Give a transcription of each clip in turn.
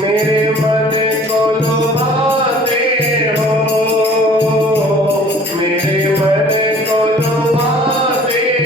मेरे मन को लुभाते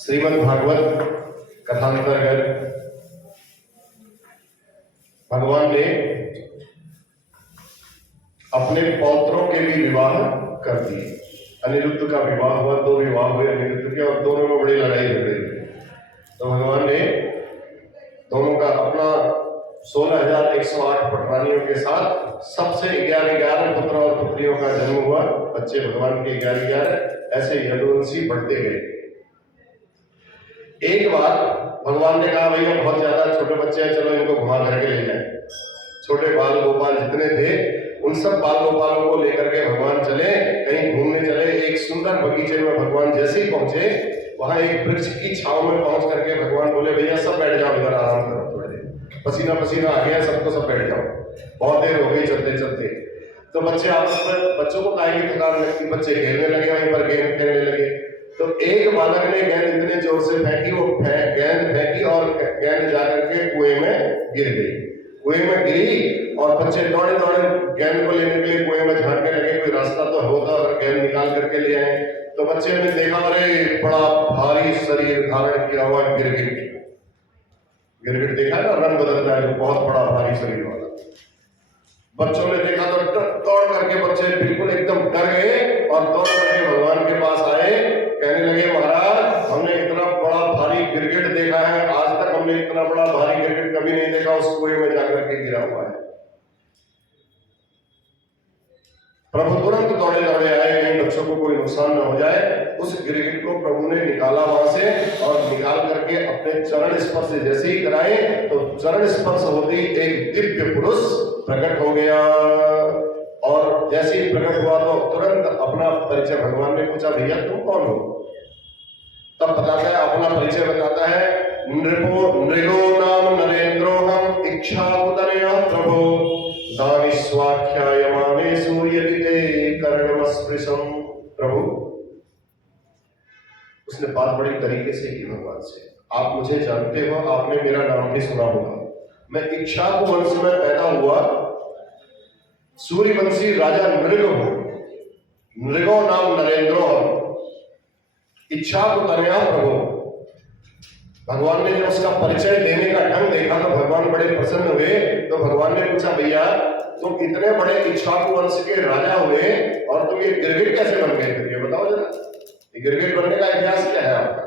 श्रीमद् भागवत कथांतर्गत भगवान ने अपने पौत्रों के भी विवाह कर दिए। अनिरुद्ध का विवाह हुआ, 2 विवाह हुए अनिरुद्ध के, और दोनों में बड़ी लड़ाई हो गई। तो भगवान ने दोनों का अपना 16,108 पटरानियों के साथ सबसे 11 पुत्र और पुत्रियों का जन्म हुआ। बच्चे भगवान के 11 ऐसे यदुवंशी बढ़ते गए। एक बार भगवान ने कहा भैया बहुत ज्यादा छोटे बच्चे हैं, चलो इनको घुमा करके ले जाए। छोटे बाल गोपाल जितने थे उन सब बाल गोपालों को लेकर के भगवान चले, कहीं घूमने चले। एक सुंदर बगीचे में भगवान जैसे ही पहुंचे, वहां एक वृक्ष की छांव में पहुंच करके भगवान बोले भैया सब बैठ जाओ, इधर आराम करो थोड़ी देर, पसीना पसीना आ गया सबको, सब बैठ जाओ, बहुत देर हो गई चलते चलते। तो बच्चे आपस में, बच्चों को काहे की थकान लगती, बच्चे खेलने लगे, वहीं पर गेम खेलने लगे। तो एक बालक ने गेंद इतने जोर से फेंकी, वो गेंद फेंकी और गेंद जाकर के कुएं में गिर गई। कुएं में गिरी और बच्चे दौड़े दौड़े गेंद को लेने के लिए कुएं में झांकने लगे, कोई रास्ता तो होता और गेंद निकाल करके ले आए। तो बच्चे ने देखा अरे बड़ा भारी शरीर धारण किया हुआ गिरगिट। गिरगिट देखा ना, रंग बदलता है, बहुत बड़ा भारी शरीर वाला। बच्चों ने देखा तो दौड़ करके बच्चे बिल्कुल एकदम डर गए और दौड़ करके भगवान के पास आए। कहने लगे महाराज, हमने इतना बड़ा भारी गिरगिट देखा है, आज तक हमने इतना बड़ा भारी गिरगिट कभी नहीं देखा, उस कुएं में जाकर के गिरा हुआ है। प्रभु तुरंत दौड़े दौड़े आए, कहीं बच्चों को कोई नुकसान न हो जाए। उस गिरगिट को प्रभु ने निकाला वहां से और निकाल करके अपने चरण स्पर्श जैसे ही कराए तो चरण स्पर्श होते ही एक दिव्य पुरुष प्रकट हो गया। और जैसे ही प्रकट हुआ तो तुरंत अपना परिचय भगवान ने पूछा, भैया तुम कौन हो? तब बताता है, अपना परिचय बताता है, नृगो नाम नरेंद्रोहम इच्छाकुतनया प्रभो दानि स्वाख्यायमाने सूर्यदिते कर्णमस्पृशम। प्रभु, उसने बात बड़ी तरीके से की भगवान से, आप मुझे जानते हो, आपने मेरा नाम भी सुना होगा, मैं इक्ष्वाकु वंश में पैदा हुआ, सूर्यवंशी राजा नृग हूं, नृगो नाम नरेंद्रो, इच्छाकुतनया प्रभु। भगवान ने जब उसका परिचय देने का ढंग देखा तो भगवान बड़े प्रसन्न हुए। तो भगवान ने पूछा, भैया तुम इतने बड़े इक्ष्वाकु वंश के राजा हुए और तुम ये गिरगिट कैसे बन गए? ये बताओ जरा, ये गिरगिट बनने का इतिहास क्या है आपका?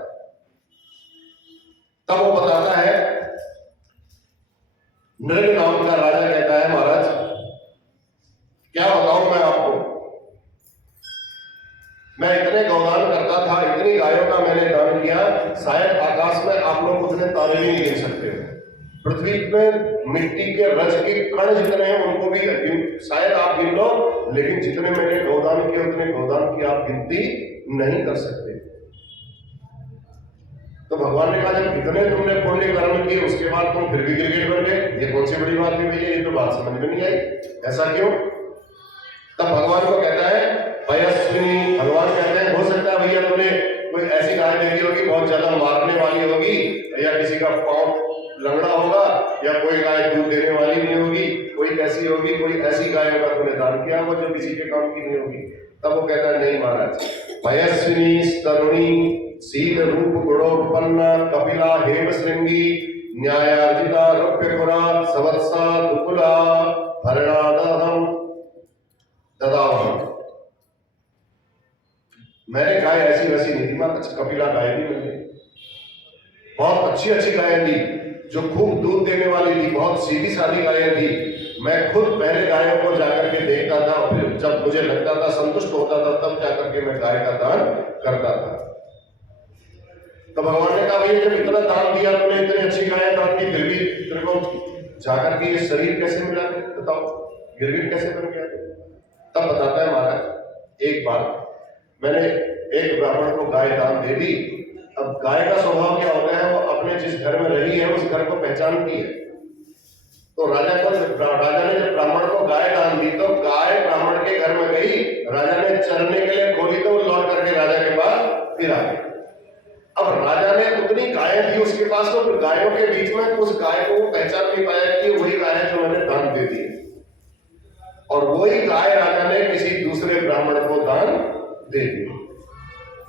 तब वो बताता है, नृग नाम का राजा कहता है, महाराज क्या बताऊं मैं आपको, मैं इतने गौदान करता था, इतनी गायों का मैंने दान किया, शायद आकाश में आप लोग उतने तारे भी नहीं गिन सकते हो। पृथ्वी में मिट्टी के रज के कण जितने हैं उनको भी शायद आप गिन लो, लेकिन जितने मैंने गौदान किए उतने गौदान की आप गिनती नहीं कर सकते। तो भगवान ने कहा, जब इतने तुमने पुण्य कर्म किए उसके बाद तुम फिर भी गिरगिट बन गए, ये कौन सी बड़ी बात है भैया? ये तो बात समझ में नहीं आई, ऐसा क्यों? तब भगवान को कहता है, पयस्विनी, भगवान कहते हैं हो सकता है भैया तुमने कोई ऐसी गाय देखी होगी बहुत ज्यादा मारने वाली होगी, या किसी का पांव लंगड़ा होगा, या कोई गाय दूध देने वाली नहीं होगी, कोई कैसी होगी, कोई ऐसी गाय होगा तुमने दान किया होगा जो किसी के काम की नहीं होगी। तब वो कहता है, नहीं महाराज, पयस्विनी तरुणी शील रूप गुणोत्पन्न कपिला हेम श्रृंगी न्यायार्जिता रुप्यपुरा सवत्सा दुकुला भरणादहम ददाहम। मैंने गाय ऐसी वैसी नहीं थी, कपिला गाय भी मिल गई, बहुत अच्छी अच्छी गायें थी जो खूब दूध देने वाली थी, बहुत सीधी सादी गायें थी। मैं खुद पहले गायों को जाकर के देखता था, फिर जब मुझे लगता था, संतुष्ट होता था, तब जाकर के मैं गाय का दान करता था। तो भगवान ने कहा, भैया जब इतना दान दिया तुमने, इतनी अच्छी गायें दान की, फिर भी तेरे को जाकर के ये शरीर कैसे मिला? बताओ, गिरगिट कैसे बन गया? तब बताता है, महाराज एक बार मैंने एक ब्राह्मण को गाय दान दे दी। अब गाय का स्वभाव क्या होता है, वो अपने जिस घर में रही है उस घर को पहचानती है। तो राजा ने जब ब्राह्मण को गाय दान दी तो गाय ब्राह्मण के घर में गई, राजा ने चरने के लिए खोली तो वो लौट करके राजा के पास फिर आ गई। अब राजा ने उतनी गायें थी उसके पास, तो फिर गायों के बीच में उस गाय को पहचान नहीं पाया कि वही गाय है जो मैंने दान दे दी, और वही गाय राजा ने किसी दूसरे ब्राह्मण को दान दे दी।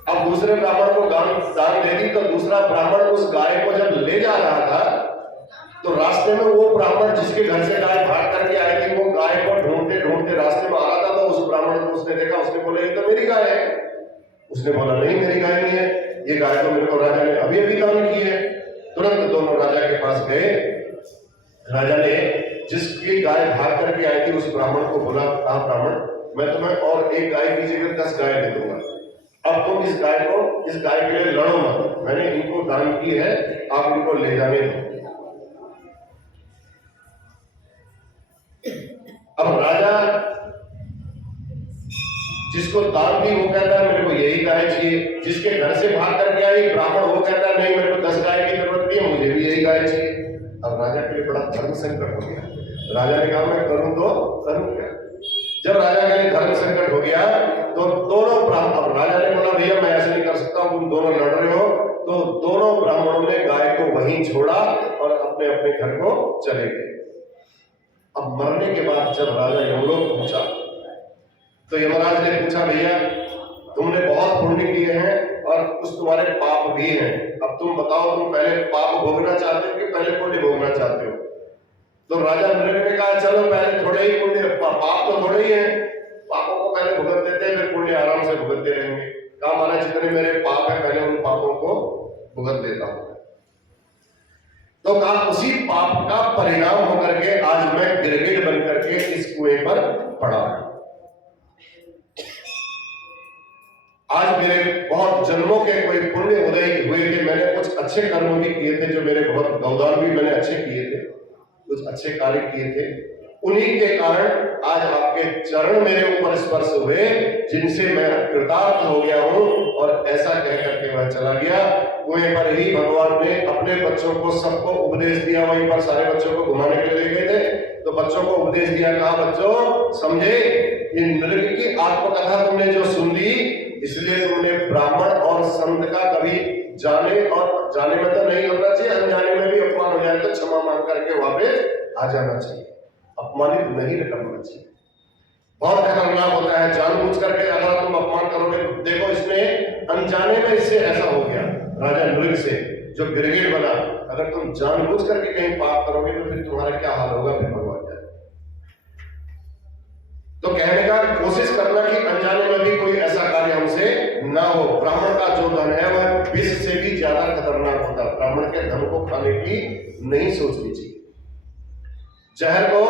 अब दूसरे ब्राह्मण को दान दे दी तो दूसरा ब्राह्मण उस गाय को जब ले जा रहा था तो रास्ते में वो ब्राह्मण जिसके घर से गाय भाग करके आई थी, वो गाय को ढूंढते ढूंढते रास्ते में आ रहा था। तो उस ब्राह्मण को उसने देखा, उसने बोला, ये तो मेरी गाय है। उसने बोला, नहीं मेरी गाय नहीं है, ये गाय तो मेरे को राजा ने अभी अभी दान की है। तुरंत दोनों राजा के पास गए। राजा ने जिसकी गाय भाग करके आई थी उस ब्राह्मण को बोला, कहा ब्राह्मण, मैं तुम्हें और एक गाय की जगह 10 गाय दे दूंगा, अब तुम इस गाय के लिए लड़ो मत, मैंने इनको दान की है, आप इनको ले जाने दो। अब राजा जिसको दान दी वो कहता है मेरे को यही गाय चाहिए, जिसके घर से भाग करके आई ब्राह्मण वो कहता है नहीं मेरे को 10 गाय की जरूरत नहीं है, मुझे भी यही गाय चाहिए। अब राजा के लिए बड़ा धर्म संकट हो गया। राजा ने कहा मैं करूं तो करूं क्या? जब राजा के लिए धर्म संकट हो गया तो दोनों ब्राह्मण, राजा ने बोला भैया मैं ऐसे नहीं कर सकता हूं, तुम दोनों लड़ रहे हो। तो दोनों ब्राह्मणों ने गाय को वहीं छोड़ा और अपने अपने घर को चले गए। अब मरने के बाद जब राजा यमलोक पहुंचा तो यमराज ने पूछा भैया तुमने बहुत पुण्य किए हैं और कुछ तुम्हारे पाप भी हैं, अब तुम बताओ तुम पहले पाप भोगना चाहते हो कि पहले पुण्य भोगना चाहते हो? तो राजा नृग ने कहा चलो पहले थोड़े ही पुण्य, पाप तो थोड़े ही है, पापों को पहले भुगत देते हैं, फिर पुण्य आराम से भुगतते रहेंगे। कहा महाराज जितने मेरे पाप है पहले उन पापों को भुगत देता हूं। तो कहा उसी पाप का परिणाम होकर के आज मैं गिरगिट बन करके इस कुएं पर पड़ा हूं। आज मेरे बहुत जन्मों के कोई पुण्य उदय हुए थे, मैंने कुछ अच्छे कर्म भी किए थे, जो मेरे बहुत गौदान भी मैंने अच्छे किए थे, कुछ अच्छे कार्य किए थे, उन्हीं के कारण आज आपके चरण मेरे ऊपर स्पर्श हुए, जिनसे मैं कृतार्थ हो गया हूं। और ऐसा कह करके वह चला गया। कुएं पर ही भगवान ने अपने बच्चों को सबको उपदेश दिया, वहीं पर सारे बच्चों को घुमाने के लिए ले गए थे, तो बच्चों को उपदेश दिया, कहा बच्चों समझे ये नृग की आत्मकथा तुमने जो सुन ली, इसलिए तुमने ब्राह्मण और संत का कभी जाने और जाने में तो नहीं करना चाहिए, अनजाने में भी अपमान हो जाए तो क्षमा मांग करके वापस आ जाना चाहिए, अपमानित नहीं करना चाहिए। बहुत खतरनाक होता है जानबूझ करके अगर तुम अपमान करोगे। तो देखो इसमें अनजाने में इससे ऐसा हो गया राजा नृग से, जो गिरगिट बना। अगर तुम जानबूझ करके कहीं पाप करोगे तो फिर तुम्हारा क्या हाल होगा, फिर भगवान जाने। तो कहने का कोशिश करना कि अनजाने में भी कोई ऐसा कार्य हमसे ना हो। ब्राह्मण का जो धन है वह विष से भी ज्यादा खतरनाक होता है। ब्राह्मण के धन को खाने की नहीं सोचनी चाहिए। जहर को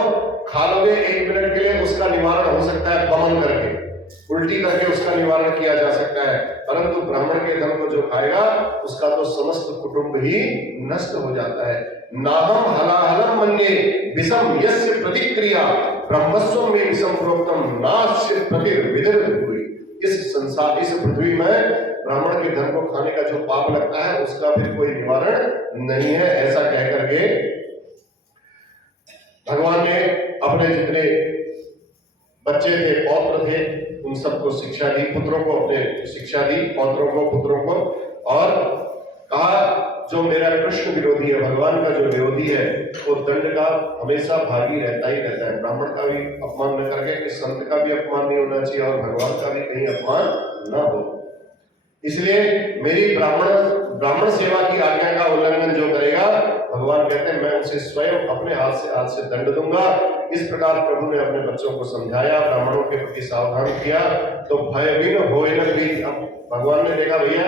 खा लोगे 1 मिनट के लिए, उसका निवारण हो सकता है बमन करके, उल्टी करके उसका निवारण किया जा सकता है, परंतु ब्राह्मण के धन को जो खाएगा उसका तो समस्त कुटुंब ही नष्ट हो जाता है। नाहम हलाहलम मन्ये विषम यस्य प्रतिक्रिया ब्रह्मस्व में विषम प्रोक्तम नास्य प्रतिर्विदिर हुई। इस संसार, इस पृथ्वी में ब्राह्मण के धन को खाने का जो पाप लगता है उसका फिर कोई निवारण नहीं है। ऐसा कह करके भगवान ने अपने जितने बच्चे थे, पौत्र थे, उन सबको शिक्षा दी, पुत्रों को अपने शिक्षा दी, पौत्रों को, पुत्रों को, और कहा जो मेरा कृष्ण विरोधी है, भगवान का जो विरोधी है, वो दंड का हमेशा भागी रहता ही रहता है। ब्राह्मण का भी अपमान न करके, कि संत का भी अपमान नहीं होना चाहिए और भगवान का भी कहीं अपमान न हो। इसलिए मेरी ब्राह्मण सेवा की आज्ञा का उल्लंघन जो करेगा, भगवान कहते हैं मैं उसे स्वयं अपने हाथ से दंड दूंगा। इस प्रकार प्रभु ने अपने बच्चों को समझाया, ब्राह्मणों के प्रति सावधान किया। तो भयहीन होए न भी। अब भगवान ने देखा भैया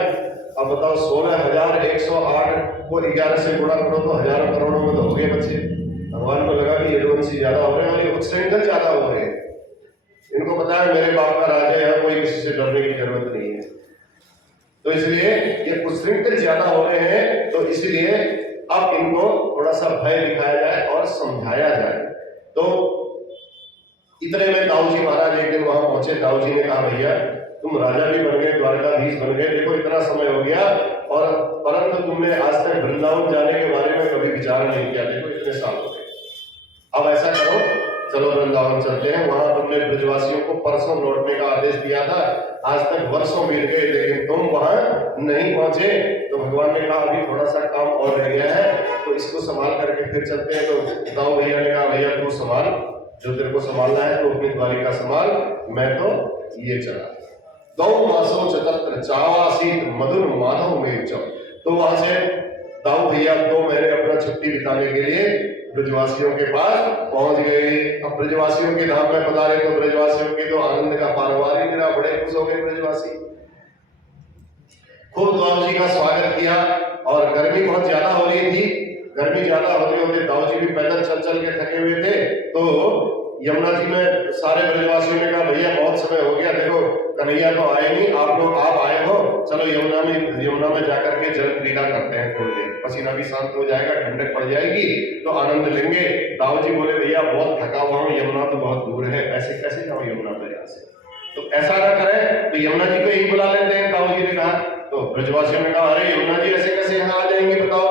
अब बताओ 16,108 को 11 से गुणा करो तो हजारों करोड़ों में तो हो गए बच्चे। भगवान को लगा कि ये रघुवंशी ज्यादा हो रहे हैं और ये उत्सृंखल ज्यादा हो रहे हैं। इनको पता है मेरे बाप का राज्य है, कोई किसी से डरने की जरूरत नहीं है। तो इसलिए ये उत्सृंखल ज्यादा हो रहे हैं, तो इसलिए अब इनको थोड़ा सा भय दिखाया जाए और समझाया जाए। तो इतने में दाऊ जी महाराज एक दिन वहां पहुंचे। दाऊ जी ने कहा भैया तुम राजा भी बन गए, द्वारकाधीश बन गए, देखो इतना समय हो गया और परंतु तुमने आज तक वृंदावन जाने के बारे में कभी विचार नहीं किया। देखो इतने साल हो गए, अब ऐसा करो चलो वृंदावन चलते हैं। वहां तुमने ब्रजवासियों को परसों लौटने का आदेश दिया था, आज तक वर्षों बीत गए लेकिन तुम वहां नहीं पहुंचे। तो भगवान ने कहा अभी थोड़ा सा काम और रह गया है, तो इसको संभाल करके फिर चलते हैं। तो दाऊ भैया ने कहा भैया तू संभाल, जो तेरे को संभालना है तो अपनी द्वारिका संभाल, मैं तो ये चला। गौ मासो चतत्र चावासीत मधुर माधव में चौ। तो वहां से दाऊ भैया 2 महीने अपना छुट्टी बिताने के लिए ब्रजवासियों के पास पहुंच गए। अब ब्रजवासियों के धाम में पधारे तो ब्रजवासियों के तो आनंद का पारवार ही मेरा, बड़े खुश हो गए ब्रजवासी। खूब दाऊ जी का स्वागत किया और गर्मी बहुत ज्यादा हो रही थी। गर्मी ज्यादा होते होते दाऊ जी भी पैदल चल चल के थके हुए थे। तो यमुना जी में सारे ब्रजवासियों ने कहा भैया बहुत समय हो गया, देखो कन्हैया तो आए नहीं, आप लोग आप आए हो, चलो यमुना में जाकर के जल क्रीड़ा करते हैं थोड़ी देर, पसीना भी शांत हो जाएगा, ठंडक पड़ जाएगी तो आनंद लेंगे। दाऊ जी बोले भैया बहुत थका हुआ हूँ, यमुना तो बहुत दूर है, ऐसे कैसे जाओ यमुना पर यहाँ से। तो ऐसा ना करें तो यमुना जी को ही बुला लेते हैं, दाऊ जी ने कहा। तो ब्रजवासियों ने कहा अरे यमुना जी ऐसे कैसे यहाँ आ जाएंगे बताओ।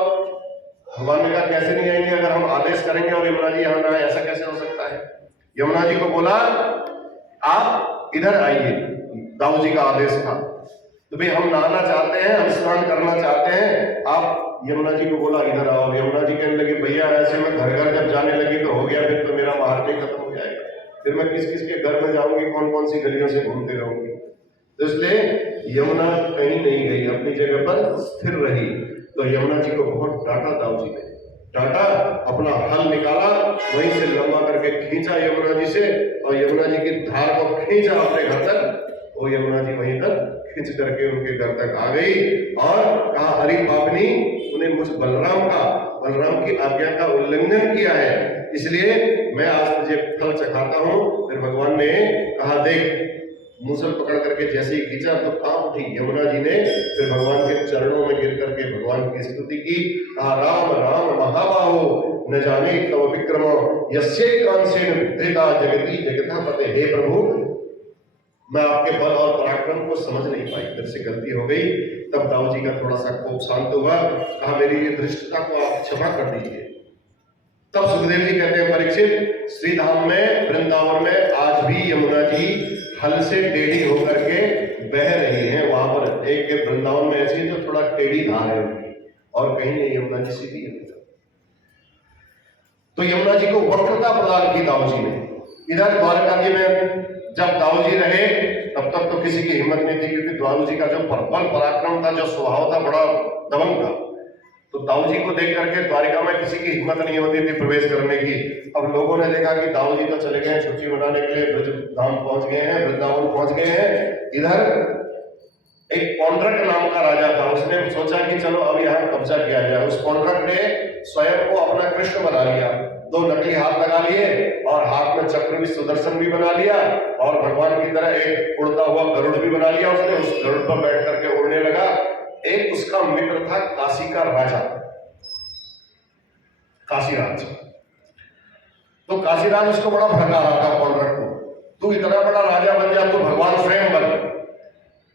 भगवान ने कहा कैसे नहीं आएंगे, अगर हम आदेश करेंगे और यमुना जी यहाँ ना आए, ऐसा कैसे हो सकता है। यमुना जी को बोला आप इधर आइए, दाऊ जी का आदेश था। तो भाई हम नहाना चाहते हैं, हम स्नान करना चाहते हैं, आप यमुना जी को बोला इधर आओ। यमुना जी कहने लगे भैया ऐसे में घर घर जब जाने लगी तो हो गया, फिर तो मेरा मार्केट खत्म हो जाएगा, फिर मैं किस किस के घर में जाऊंगी, कौन कौन सी गलियों से घूमते रहूंगी। तो इसलिए यमुना कहीं नहीं गई, अपनी जगह पर स्थिर रही। तो यमुना जी को बहुत डांटा दाऊ जी ने, टाटा, अपना हल निकाला, वहीं से लंबा करके खींचा यमुना जी से, और यमुना जी की धार को खींचा अपने घर तक। वो यमुना जी वहीं तक खींच करके उनके घर तक आ गई और कहा, हरि पापनी, तूने मुझ बलराम की आज्ञा का उल्लंघन किया है, इसलिए मैं आज तुझे फल चखाता हूं। फिर भगवान ने कहा, देख, मूसल पकड़ करके जैसे ही खींचा तो कांप उठी यमुना जी ने। फिर भगवान के चरणों में गिर करके भगवान की स्तुति की, कहा, राम राम महाबाहो न जाने तव विक्रम, यस्ये कांसेन विद्रिता जगती जगता पते। हे प्रभु, मैं आपके बल और पराक्रम को समझ नहीं पाई, मेरे से गलती हो गई। तब दाऊ जी का थोड़ा सा कोप शांत हुआ, कहा, मेरी ये धृष्टता को आप क्षमा कर दीजिए। तब सुखदेव जी कहते हैं, परीक्षित, श्रीधाम में, वृंदावन में आज भी यमुना जी हल से टेढ़ी होकर के बह रही हैं। वहां पर एक वृंदावन में ऐसी जो थोड़ा टेढ़ी धार है उनकी, और कहीं नहीं यमुना जी सीधी है। तो यमुना जी को वक्रता प्रदान की दाऊ जी ने। इधर द्वारका जी में जब दाऊ जी रहे तब तक तो किसी की हिम्मत नहीं थी, क्योंकि दाऊ जी का जो बल पराक्रम था, जो स्वभाव था, बड़ा दबंग था। तो दाऊ जी को देख करके द्वारिका में किसी की हिम्मत नहीं होती थी प्रवेश करने की। अब लोगों ने देखा कि दाऊ जी तो चले गए छुट्टी मनाने के लिए, ब्रज धाम पहुंच गए हैं, वृंदावन पहुंच गए हैं। इधर एक पौंड्रक नाम का राजा था, उसने सोचा कि चलो अब यहाँ कब्जा किया जाए। उस पौंड्रक ने स्वयं को अपना कृष्ण बना लिया, दो नकली हाथ लगा लिए और हाथ में चक्र भी, सुदर्शन भी बना लिया, और भगवान की तरह एक उड़ता हुआ गरुड़ भी बना लिया उसने। उस गरुड़ पर बैठ करके उड़ने लगा। एक उसका मित्र था काशी का राजा, काशीराज। तो काशीराज उसको बड़ा भड़का रहा था पौंड्रक को, तू इतना बड़ा राजा बन जा, तू भगवान स्वयं बन,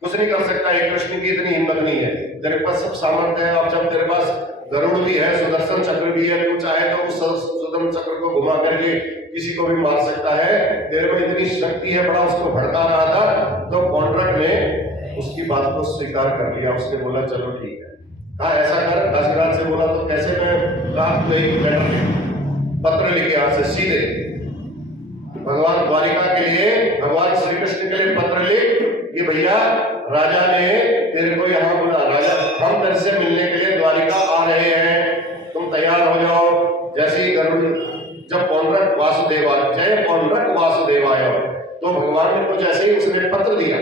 कुछ नहीं कर सकता है, कृष्ण की इतनी हिम्मत नहीं है, तेरे पास सब सामर्थ्य है। अब जब तेरे पास गरुड़ भी है, सुदर्शन चक्र भी है, तू चाहे तो उस सुदर्शन चक्र को घुमा करके किसी को भी मार सकता है, तेरे में इतनी शक्ति है, बड़ा उसको भड़का रहा था। तो पौंड्रक ने उसकी बात को स्वीकार कर लिया। उसने बोला, चलो ठीक है। कहा, ऐसा कर। काशीराज से बोला, तो कैसे? मैं कहा, तो एक लेटर, पत्र लिखे हाथ से सीधे भगवान द्वारिका के लिए, भगवान श्री कृष्ण के लिए पत्र लिख कि भैया, राजा ने तेरे को यहाँ बोला, राजा हम तेरे से मिलने के लिए द्वारिका आ रहे हैं, तुम तैयार हो जाओ। जैसे ही गरुड़, जब पौंड्रक वासुदेवा, जय पौंड्रक वासुदेवाय, तो भगवान ने को जैसे ही उसने पत्र दिया,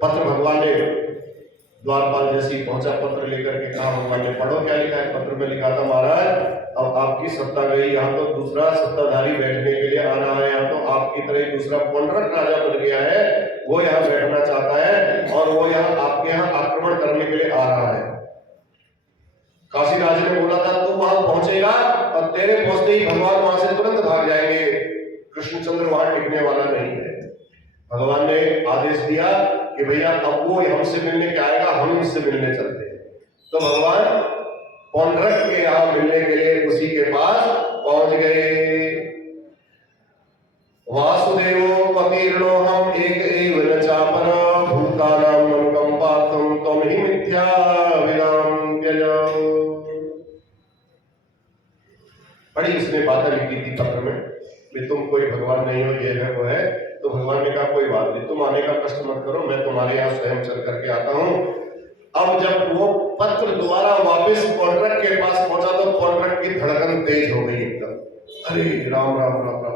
पत्र भगवान ने द्वारपाल जैसे ही पहुंचा, पत्र लेकर के कहा, भगवान ने, पढ़ो क्या लिखा है। पत्र में लिखा था, महाराज, अब आपकी सत्ता गई, यहाँ तो दूसरा सत्ताधारी बैठने के लिए आ रहा है, यहाँ तो आपकी तरह दूसरा पौंड्रक राजा बन गया है, वो यहाँ बैठना चाहता है और वो यहाँ आपके यहाँ आक्रमण करने के लिए आ रहा है। काशी राजा ने बोला था, तू वहां पहुंचेगा और तेरे पहुंचते ही भगवान वहां से तुरंत भाग जाएंगे, कृष्णचंद्र वहां टिकने वाला नहीं है। भगवान ने आदेश दिया कि भैया, अब वो हमसे मिलने के आएगा, हम इससे मिलने चलते हैं। तो भगवान पौंड्रक के यहाँ मिलने के लिए उसी के पास पहुंच गए। वासुदेवो पतीर्णो हम एक एव न चापर, भूतानां अनुकंपार्थं त्वं हि मिथ्या विदां त्यज। बड़ी उसने बातें लिखी थी पत्र में कि तुम कोई भगवान नहीं हो, ये है वो है। तो भगवान ने कहा, कोई बात नहीं, तुम आने का कष्ट मत करो, मैं तुम्हारे यहाँ स्वयं चल करके आता हूँ। अब जब वो पत्र दोबारा वापस पौंड्रक के पास पहुंचा तो पौंड्रक की धड़कन तेज हो गई एकदम। अरे राम राम राम राम।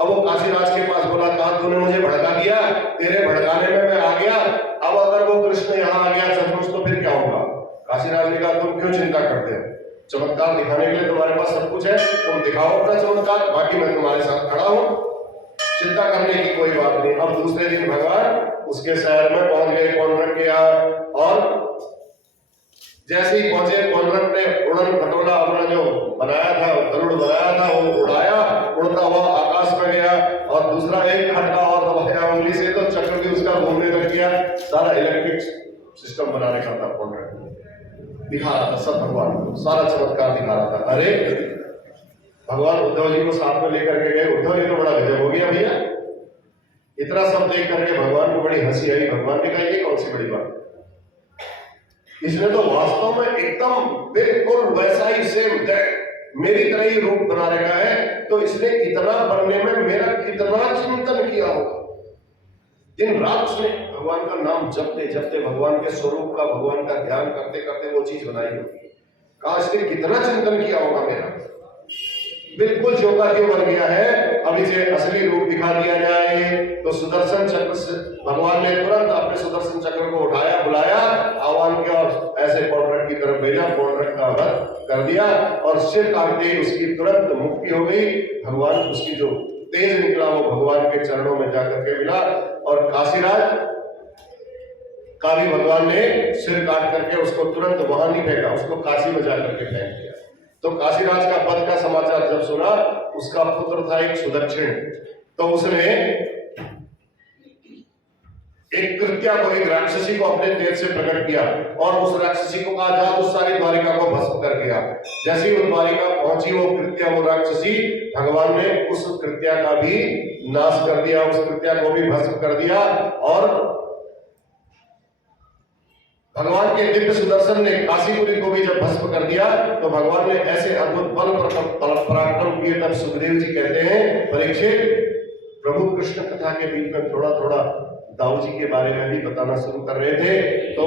अब वो काशीराज के पास बोला, कहा, तूने मुझे भड़का दिया, तेरे भड़काने में मैं आ गया, अब अगर वो कृष्ण यहाँ आ गया सचमुच तो फिर क्या होगा। काशीराज ने कहा, तुम क्यों चिंता करते हो, चमत्कार दिखाने के लिए तुम्हारे पास सब कुछ है, तुम दिखाओ अपना चमत्कार, बाकी मैं तुम्हारे साथ खड़ा हूँ, चिंता करने की कोई बात नहीं। अब दूसरे दिन भगवान उसके शहर में पहुंच गए, पौंड्रक के यहाँ, और जैसे ही पहुंचे, पौंड्रक ने उड़न खटोला अपना जो बनाया था, गरुड़ बनाया था, वो उड़ाया, उड़ता हुआ आकाश में गया, और दूसरा एक खटका और दबाया उंगली से, तो चक्र भी उसका घूमने लग गया। सारा इलेक्ट्रिक सिस्टम बनाने का था पौंड्रक, दिखा रहा था सब भगवान को, सारा चमत्कार दिखा रहा था। अरे भगवान उद्धव जी को साथ में लेकर के गए। उद्धव जी तो बड़ा गजब हो गया भैया, इतना सब देख करके भगवान को बड़ी हंसी आई। भगवान ने कहा, ये कौन सी बड़ी बात, इसने तो वास्तव में एकदम बिल्कुल वैसा ही सेम मेरी तरह ही रूप बना रखा है, तो इसने इतना बनने में मेरा कितना चिंतन किया होगा। दिन रात उसने भगवान का नाम जपते जपते, भगवान के स्वरूप का, भगवान का ध्यान करते करते वो चीज बनाई होगी। कहा इसने कितना चिंतन किया होगा मेरा, बिल्कुल ज्यों का त्यों बन गया है। अब इसे असली रूप दिखा दिया जाए। तो सुदर्शन चक्र से भगवान ने तुरंत अपने सुदर्शन चक्र को उठाया, बुलाया, आह्वान किया और ऐसे पौंड्रक की तरफ भेजा, पौंड्रक का वध कर दिया और सिर काटते ही उसकी तुरंत मुक्ति हो गई। भगवान उसकी जो तेज निकला वो भगवान के चरणों में जाकर के मिला। और काशीराज का भी भगवान ने सिर काट करके उसको तुरंत वहां नहीं फेंका, उसको काशी में जाकर के फेंक दिया। तो काशीराज का वध का समाचार जब सुना, उसका पुत्र था एक सुदक्षिण, तो उसने एक कृत्या को, एक राक्षसी को अपने तेज से प्रकट किया और उस राक्षसी को कहा जा उस सारी द्वारिका को भस्म कर दिया। जैसे ही वो द्वारिका पहुंची वो कृत्या, वो राक्षसी, भगवान ने उस कृत्या का भी नाश कर दिया, उस कृत्या को भी भस्म कर दिया। और भगवान के दिव्य सुदर्शन ने काशीपुरी को भी जब भस्म कर दिया तो भगवान ने ऐसे अद्भुत बल पराक्रम किए। तब सुखदेव जी कहते हैं, परीक्षित, प्रभु कृष्ण कथा के बीच में थोड़ा थोड़ा दाऊ जी के बारे में भी बताना शुरू कर रहे थे। तो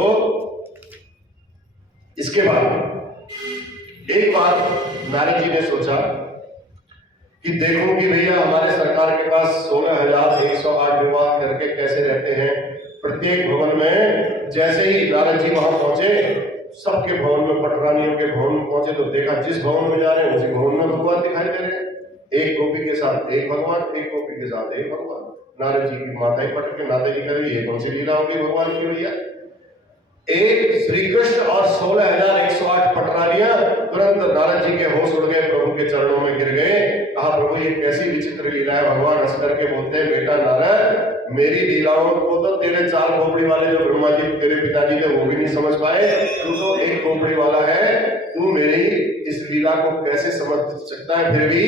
इसके बाद एक बार नारद जी ने सोचा कि देखो कि भैया हमारे सरकार के पास 16,108 विवाह करके कैसे रहते हैं। प्रत्येक भवन में जैसे ही नारद जी वहां पहुंचे, सबके भवन में, पटरानियों के भवन में पहुंचे तो देखा जिस भवन में जा रहे हैं उसी भवन में भगवान दिखाई दे रहे हैं। एक गोपी के साथ एक भगवान, एक गोपी के साथ एक भगवान। नारद जी की माता ही पट के नाते जी कर ये कौन सी लीला होगी भगवान की भैया। एक श्री कृष्ण और 16,108 पटरानियां तुरंत नारद जी के होश उड़ गए, प्रभु के चरणों में गिर गए। कहा प्रभु ये कैसी विचित्र लीला है। भगवान हंस करके बोलते हैं, बेटा नारद, मेरी लीलाओं को तो तेरे 4 खोपड़ी वाले जो ब्रह्मा जी तेरे पिताजी थे वो भी नहीं समझ पाए, तू तो एक खोपड़ी वाला है, तू मेरी इस लीला को कैसे समझ सकता है। फिर भी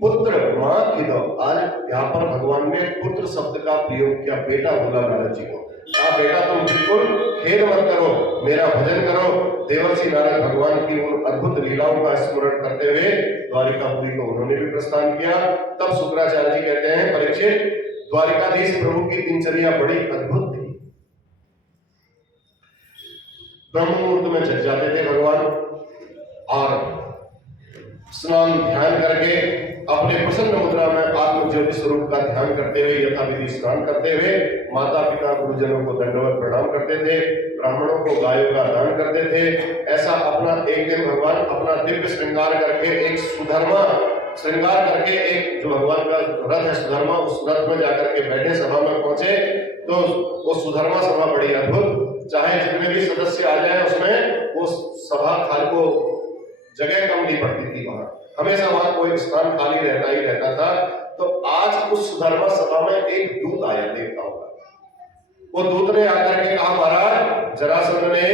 पुत्र मां की दो, आज यहाँ पर भगवान ने पुत्र शब्द का प्रयोग किया, बेटा बोला नारद जी को। कहा बेटा तुम बिल्कुल खेद मत करो, मेरा भजन करो। देवर्षि नारद भगवान की उन अद्भुत लीलाओं का स्मरण करते हुए द्वारिकापुरी को उन्होंने भी प्रस्थान किया। तब शुक्राचार्य जी कहते हैं, परीक्षित, द्वारिकाधीश प्रभु की दिनचर्या बड़ी अद्भुत थी। ब्रह्म मुहूर्त में जग जाते थे भगवान और स्नान ध्यान करके अपने प्रसन्न मुद्रा में आत्म ज्योति स्वरूप का ध्यान करते हुए यथाविधि स्नान करते हुए माता पिता गुरुजनों को दंडवत प्रणाम करते थे, ब्राह्मणों को गायों का दान करते थे। ऐसा अपना एक दिन भगवान अपना दिव्य श्रृंगार करके, एक सुधर्मा श्रृंगार करके, एक जो भगवान का रथ है सुधर्मा, उस रथ में जाकर के बैठे, सभा में पहुंचे। तो वो सुधर्मा सभा बड़ी अद्भुत, चाहे जितने भी सदस्य आ जाए उसमें वो सभा खाली को जगह कम नहीं पड़ती थी, वहां हमेशा वहां कोई स्थान खाली रहता ही रहता था। तो आज उस सुधर्मा सभा में एक दूत आया, देखता होगा, वो दूत ने आकर के कहा, महाराज जरासंध ने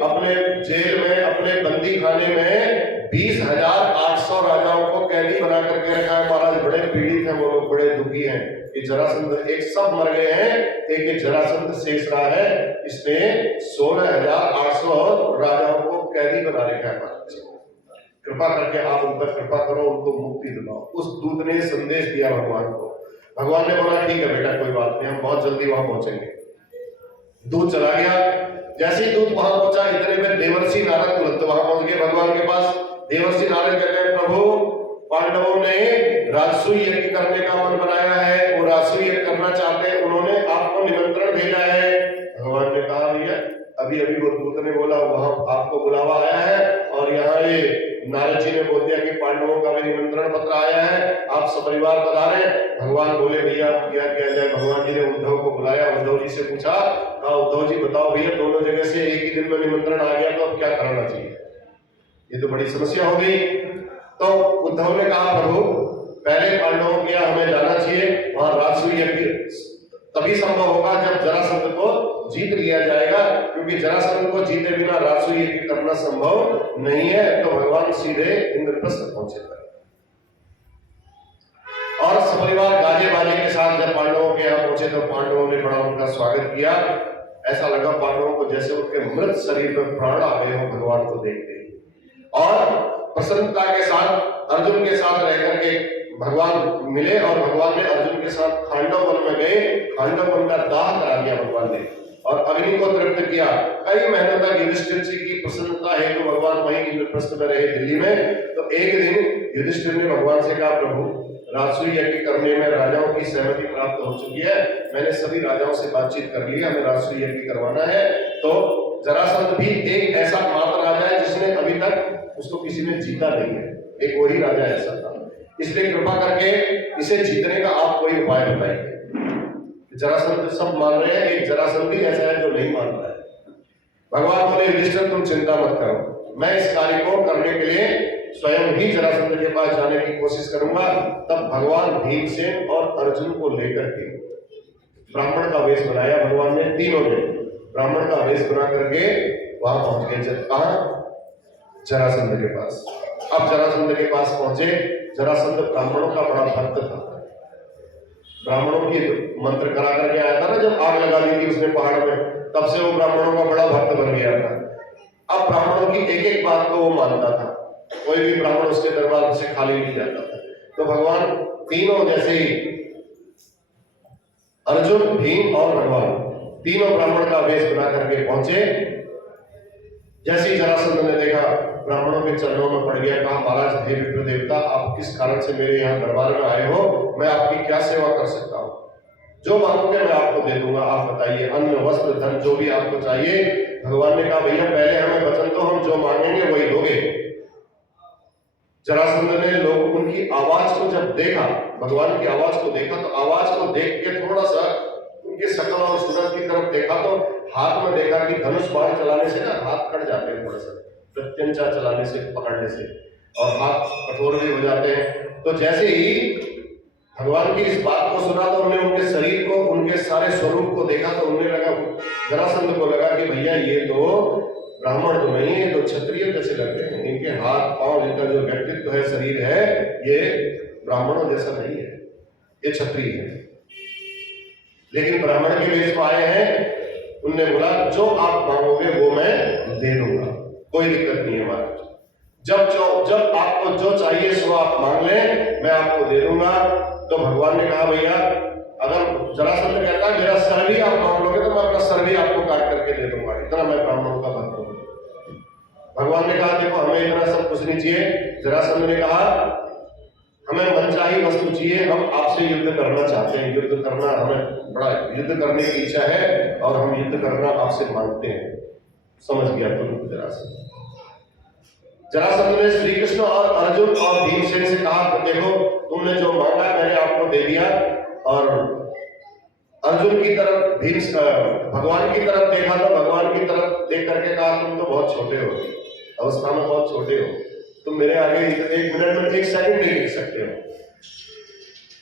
अपने जेल में, अपने बंदी खाने में 20,800 राजाओं को कैदी बना करके रखा है। महाराज बड़े पीड़ित हैं वो लोग, बड़े दुखी हैं कि जरासंध, एक सब मर गए हैं, एक जरासंध शेष रहा है। इसने 16,800 राजाओं को कैदी बना रखा है। कृपा करके आप उन पर कृपा करो, उनको मुक्ति दिलाओ। उस दूत ने संदेश दिया भगवान को। भगवान ने बोला ठीक है बेटा, कोई बात नहीं, हम बहुत जल्दी वहां पहुंचेंगे। दूत चला गया। जैसे ही दूत वहां पहुंचा, इतने में देवर्षि नारद तुरंत वहां पहुंच गए भगवान के पास। देवर्षि नारद कहते हैं, प्रभु पांडवों ने राजसूय यज्ञ करने का मन बनाया है, वो राजसूय यज्ञ करना चाहते हैं, उन्होंने आपको निमंत्रण भेजा है। भगवान ने कहा, भैया अभी अभी वो दूत ने बोला वहां आपको बुलावा आया है, और यहाँ ये नारद जी ने बोल दिया कि पांडवों का भी निमंत्रण पत्र आया है, आप सपरिवार पधारे। भगवान बोले, भैया क्या किया जाए। भगवान जी ने उद्धव को बुलाया, उद्धव जी से पूछा, कहा उद्धव जी बताओ भैया, दोनों जगह से एक ही दिन में निमंत्रण आ गया तो अब क्या करना चाहिए, ये तो बड़ी समस्या हो गई। तो उद्धव ने कहा, प्रभु पहले पांडवों के यहाँ हमें जाना चाहिए, वहां राजसूय यज्ञ तभी संभव होगा जब जरासंध को जीत लिया जाएगा, क्योंकि जरासंध को जीते बिना राजसूय यज्ञ करना संभव नहीं है। तो भगवान सीधे इंद्रप्रस्थ पहुंचे और सपरिवार गाजे बाजे के साथ जब पांडवों के यहाँ पहुंचे तो पांडवों ने बड़ा उनका स्वागत किया। ऐसा लगा पांडवों को जैसे उनके मृत शरीर में प्राण आ गए हो भगवान को देखते ही। और प्रसन्नता के साथ अर्जुन के साथ रह करके भगवान मिले और भगवान ने अर्जुन के साथ खांडव वन में गए। खांडव वन का दाह करा दिया भगवान ने और अग्नि को तृप्त किया। कई महीनों तक युधिष्ठिर जी की प्रसन्नता है तो भगवान वहीं इंद्रप्रस्थ में रहे दिल्ली में। तो एक दिन युधिष्ठिर ने भगवान से कहा, प्रभु राजसूय यज्ञ करने में राजाओं की सहमति प्राप्त हो चुकी है, मैंने सभी राजाओं से बातचीत कर ली है, हमें राजसूय यज्ञ करवाना है। तो जरासंध भी एक ऐसा मात्र राजा है जिसने अभी तक उसको किसी ने जीता नहीं है, एक वही राजा ऐसा था, इसलिए कृपा करके इसे जीतने का आप कोई उपाय बताइए। जरासंध सब मान रहे हैं, एक जरासंध ही ऐसा है जो नहीं मान रहा है। भगवान बोले, युधिष्ठिर तुम चिंता मत करो, मैं इस कार्य को करने के लिए स्वयं ही जरासंध के पास जाने की कोशिश करूंगा। तब भगवान भीमसेन और अर्जुन को लेकर के ब्राह्मण का वेश बनाया भगवान ने, तीनों ने ब्राह्मण का वेश बना करके वहां पहुंच गए। कहां? जरासंध के पास। अब जरासंध के पास पहुंचे। जरासंध ब्राह्मणों का बड़ा भक्त था, ब्राह्मणों की मंत्र करा करके आया था ना, जब आग लगा दी थी उसने पहाड़ में, तब से वो ब्राह्मणों का बड़ा भक्त बन गया था। अब ब्राह्मणों की एक एक बात को वो मानता था, कोई भी ब्राह्मण उसके दरबार से खाली नहीं जाता था। तो भगवान तीनों, जैसे ही अर्जुन, भीम और भगवान तीनों ब्राह्मण का वेश बना करके पहुंचे। जैसे ही जरासंध ने देखा, ब्राह्मणों के चरणों में पड़ गया, कहा, महाराज हे विप्र देवता, आप किस कारण से मेरे यहाँ दरबार में आए हो, मैं आपकी क्या सेवा कर सकता हूँ? जो मांगोगे मैं आपको दे दूंगा, आप बताइए, अन्न वस्त्र धन जो भी आपको चाहिए। भगवान ने कहा, भैया पहले हमें वचन दो, हम जो मांगेंगे वही दोगे। जरासंध ने लोग उनकी आवाज को जब देखा, भगवान की आवाज को देखा, तो आवाज को देख के थोड़ा सा उनके शकल और सूरत की तरफ देखा, तो हाथ में देखा कि धनुष बाण चलाने से ना हाथ कट जाते हैं, थोड़ा सा प्रत्यंचा चलाने से, पकड़ने से, और हाथ कठोर भी हो जाते हैं। तो जैसे ही भगवान की इस बात को सुना, तो उन्होंने उनके शरीर को, उनके सारे स्वरूप को देखा, तो उन्हें लगा, जरासंध को लगा कि भैया ये तो ब्राह्मण तो नहीं है, तो क्षत्रिय कैसे लग रहे हैं, इनके हाथ पांव, इनका जो व्यक्तित्व है, शरीर है, ये ब्राह्मणों जैसा नहीं है, ये क्षत्रिय है। लेकिन ब्राह्मण के वेश में आए हैं, उनने बोला जो आप मांगोगे वो मैं दे दूंगा, कोई दिक्कत नहीं है महाराज, जब आपको जो चाहिए सो आप मांग लें, मैं आपको दे दूंगा। तो भगवान ने कहा, भैया अगर जरासंध कहता है मेरा सर भी आप मांग लोगे तो मैं अपना सर भी आपको काट करके दे दूंगा, इतना मैं ब्राह्मणों का भक्त हूं। भगवान ने कहा, देखो हमें इतना सब कुछ नहीं चाहिए। जरासंध ने कहा, हमें मनचाही वस्तु चाहिए, हम आपसे युद्ध करना चाहते हैं, युद्ध करना, हमें बड़ा युद्ध करने की इच्छा है और हम युद्ध करना आपसे मांगते हैं। समझ गया तुम जरासंध। जरासंध ने श्री कृष्ण और अर्जुन और भीमसेन से कहा, देखो तुमने जो मांगा मैंने आपको दे दिया। और अर्जुन की तरफ, भगवान की तरफ देखा, तो भगवान की तरफ देख करके कहा, तुम तो बहुत छोटे हो, अवस्था में बहुत छोटे हो, तुम मेरे आगे 1 मिनट में 1 सेकंड नहीं टिक सकते हो।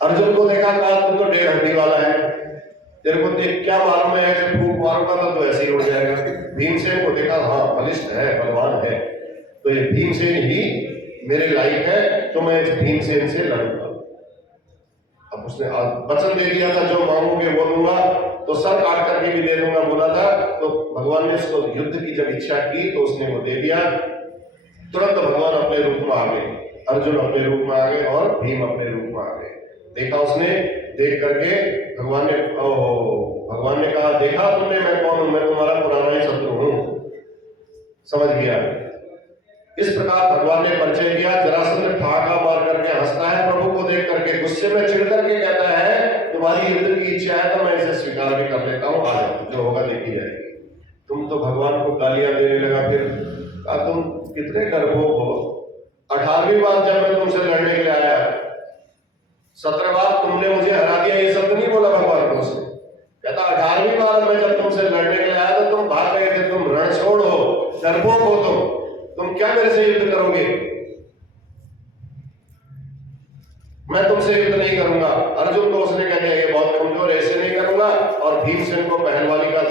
अर्जुन को देखा, कहा तुम तो 1.5 हड्डी वाला है, तेरे को देख क्या मालूम है, जब फूंक मारूंगा तो ऐसे ही उड़ जाएगा। भीमसेन को देखा, हाँ बलिष्ठ है, बलवान है, तो ये भीमसेन ही मेरे लायक है, तो मैं इस भीमसेन से लड़ूंगा। अब उसने वचन दे दिया था, जो मांगोगे वो दूंगा, तो सर काट करके भी दे दूंगा बोला था। तो भगवान ने उसको युद्ध की जब इच्छा की तो उसने वो दे दिया। तुरंत भगवान अपने रूप में आ गए, अर्जुन अपने रूप में आ गए और भीम अपने रूप में आ गए। देखा उसने, देख करके भगवान ने कहा, देखा तुमने मैं कौन हूं, मैं तुम्हारा पुराना ही शत्रु हूं। समझ गया। इस प्रकार भगवान ने परिचय दिया। जरासंध ठहाका मार करके हंसता है प्रभु को देख करके, गुस्से में चिढ़ करके कहता है, तुम्हारी युद्ध की इच्छा है तो मैं इसे स्वीकार भी कर लेता हूं, आ जाओ, जो होगा देखी जाएगी। तुम तो भगवान को गालियां देने लगा। फिर कहा, तुम कितने डरपोक हो, 18वीं बार जब मैं तुमसे लड़ने के लिए आया, 17 बार तुमने मुझे हरा दिया, ये शब्द नहीं बोला भगवान को उसने। कहता 18वीं बार मैं जब तुमसे लड़ने के लिए आया तो तुम भाग गए थे, तुम रणछोड़ हो, डरपोक हो, तुम क्या मेरे से युद्ध करोगे, मैं तुमसे युद्ध नहीं करूंगा। अर्जुन को उसने कह दिया, ये बहुत कमजोर है, ऐसे नहीं करूंगा। और भीमसेन को पहलवानी का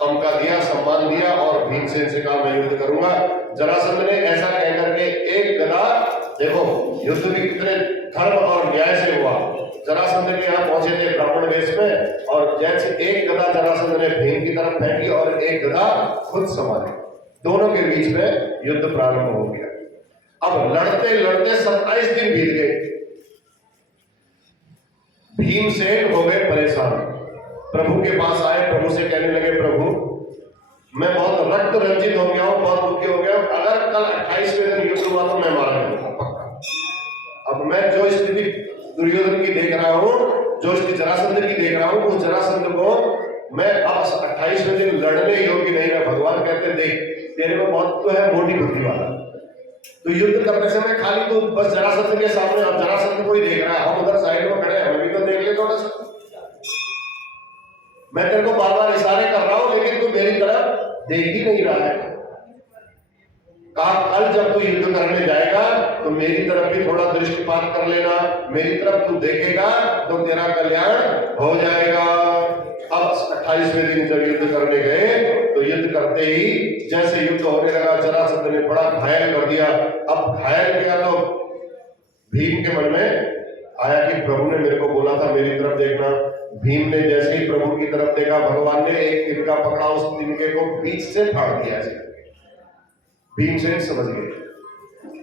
तमका दिया, सम्मान दिया, और भीमसेन से कहा मैं युद्ध करूंगा। जरासंध ने ऐसा कह करके एक गदा, देखो युद्ध भी कितने धर्म और न्याय से हुआ। जरासंध के यहाँ पहुंचे थे ब्राह्मण वेश में, और जैसे एक गदा जरासंध ने भीम की तरफ फेंकी और एक गदा खुद संभाली, दोनों के बीच में युद्ध प्रारंभ हो गया। अब लड़ते लड़ते 27 दिन बीत गए। भीमसेन हो गए परेशान, प्रभु के पास आए, प्रभु से कहने लगे, प्रभु मैं बहुत रक्त रंजित हो गया हूं, बहुत दुखी हो गया हूं। अगर कल 28वें दिन युद्ध हुआ तो मैं मारा जाऊंगा पक्का। अब मैं जो स्थिति दुर्योधन की देख रहा हूं, जो स्थिति जरासंध की देख रहा हूं, उस जरासंध को मैं अब 28वें दिन लड़ने योग्य नहीं है। भगवान कहते हैं देख तेरे में बहुत तो है मोटी बुद्धि वाला, तो युद्ध करने समय खाली तो बस जरासंध के सामने, अब जरासंध को ही देख रहा है, हम उधर साइड में खड़े हैं, हमें भी तो देख ले थोड़ा सा। मैं तेरे को बार बार इशारे कर रहा हूं लेकिन तू मेरी तरफ देख ही नहीं रहा है। कहा कल जब तू युद्ध करने जाएगा तो मेरी तरफ भी थोड़ा दृष्टिपात कर लेना, मेरी तरफ तू देखेगा तो तेरा कल्याण हो जाएगा। अब 28वें दिन जब युद्ध करने गए तो युद्ध करते ही जैसे युद्ध होने लगा, जरासंध ने बड़ा घायल कर दिया। अब घायल किया तो भीम के मन में आया कि प्रभु ने मेरे को बोला था मेरी तरफ देखना। भीम ने जैसे ही प्रभु की तरफ देखा, भगवान ने एक तिनका पकड़ा, उस तिनके को बीच से फाड़ दिया। भीमसेन समझ गए,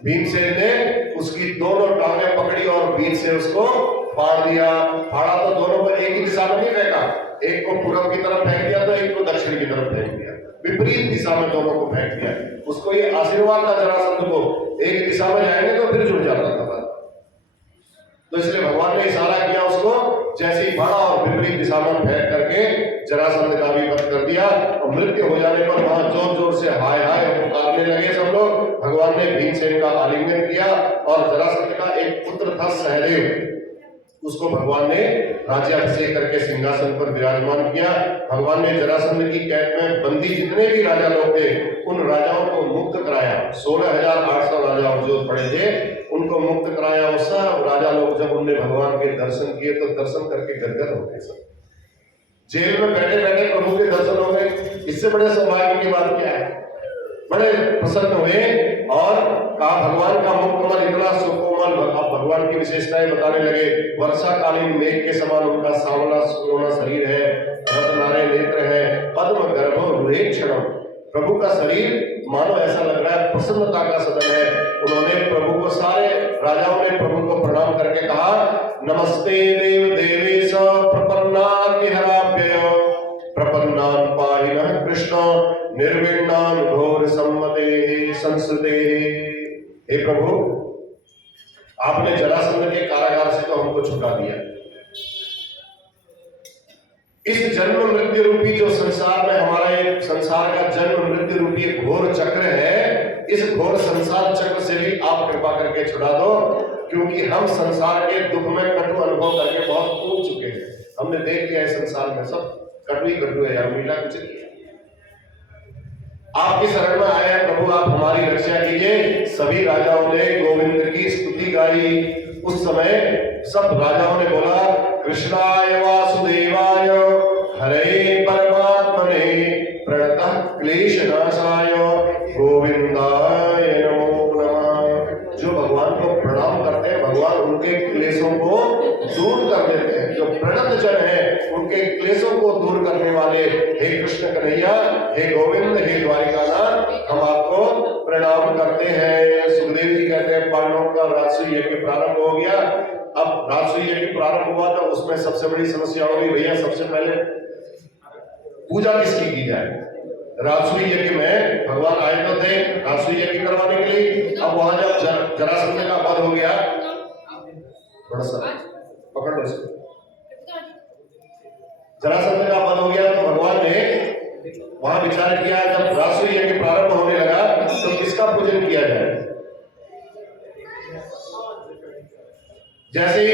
भीमसेन ने उसकी दोनों टांगें पकड़ी और बीच से उसको फाड़ दिया। फाड़ा तो दोनों को एक ही दिशा में नहीं फेंका, एक को पूरब की तरफ फेंक दिया तो एक को दक्षिण की तरफ फेंक दिया, विपरीत दिशा में दोनों को फेंक दिया। उसको ये आशीर्वाद था जरासंध को, एक दिशा में जाएंगे तो फिर जुड़ जाता था। तो इसलिए भगवान ने इशारा किया उसको, जैसे ही फाड़ा और विपरीत दिशा में फेंक करके जरासंध का भी वध कर दिया। और मृत्यु हो जाने पर वहां जोर जोर से हाय हाय पुकारने लगे सब लोग। भगवान ने भीमसेन का आलिंगन किया और जरासंध का एक पुत्र था सहदेव, उसको भगवान ने राज्याभिषेक करके सिंहासन पर विराजमान किया। भगवान ने जरासंध की कैद में बंदी जितने भी राजा लोग थे उन राजाओं को मुक्त कराया। 16,800 राजा जो पड़े थे उनको मुक्त कराया। वो सब राजा लोग जब उनने भगवान के दर्शन किए तो दर्शन करके गदगद हो गए। सब जेल में बैठे बैठे प्रभु के दर्शन हो गए, इससे बड़े सौभाग्य की बात क्या है। बड़े प्रसन्न हुए और कहा भगवान का मुखकमल इतना सुकोमल। अब भगवान की विशेषताएं बताने लगे। वर्षाकालीन मेघ के समान उनका सांवला सुनौना शरीर है, रत्नारे नेत्र है, पद्म गर्भ रुहेक्षणम। प्रभु का शरीर मानो ऐसा लग रहा है प्रसन्नता का सदन है। उन्होंने प्रभु को, सारे राजाओं ने प्रभु को प्रणाम करके कहा नमस्ते देव देवेश प्रपन्नार्तिहराभ्य प्रपन्नान् पाहिनः कृष्ण निर्विण्णान् घोर सम्मते संसते। हे प्रभु, आपने जरासंध के कारागार से तो हमको छुटा दिया। इस जन्म मृत्यु रूपी जो संसार में हमारा एक संसार का जन्म मृत्यु रूपी एक घोर चक्र है, इस घोर संसार चक्र से भी आप कृपा करके छुड़ा दो, क्योंकि हम संसार के दुख में कटु अनुभव करके बहुत ऊब चुके हैं। हमने देख लिया है संसार में सब कटु ही कटु है, यार मीठा कुछ नहीं है। आपकी शरण में आए हैं प्रभु, आप हमारी रक्षा कीजिए। सभी राजाओं ने गोविंद की स्तुति गाई। उस समय सब राजाओं ने बोला कृष्णाय वासुदेवाय हरे परमात्मने प्रणतः क्लेशनाशाय गोविंदाय नमो नमः। जो भगवान को प्रणाम करते हैं भगवान उनके क्लेशों को दूर कर देते हैं। जो प्रणत जन है उनके क्लेशों को दूर करने वाले हे कृष्ण कन्हैया, हे गोविंद, हे द्वारिकानाथ, हम आपको प्रणाम करते हैं। सुखदेव जी कहते हैं पांडवों का राजसूय यज्ञ प्रारंभ हो गया। अब राजसूय यज्ञ प्रारंभ हुआ तो उसमें सबसे बड़ी समस्या होगी, भैया सबसे पहले पूजा किसकी की जाए। राजसूय यज्ञ में भगवान आए तो थे राजसूय यज्ञ करवाने के लिए। अब वहां जब जरासंध का वध हो गया, थोड़ा सा पकड़ लो इसको, जरासंध का वध हो गया तो भगवान ने वहां विचार किया जब राजसूय यज्ञ प्रारंभ होने लगा तो किसका पूजन किया जाए। जैसे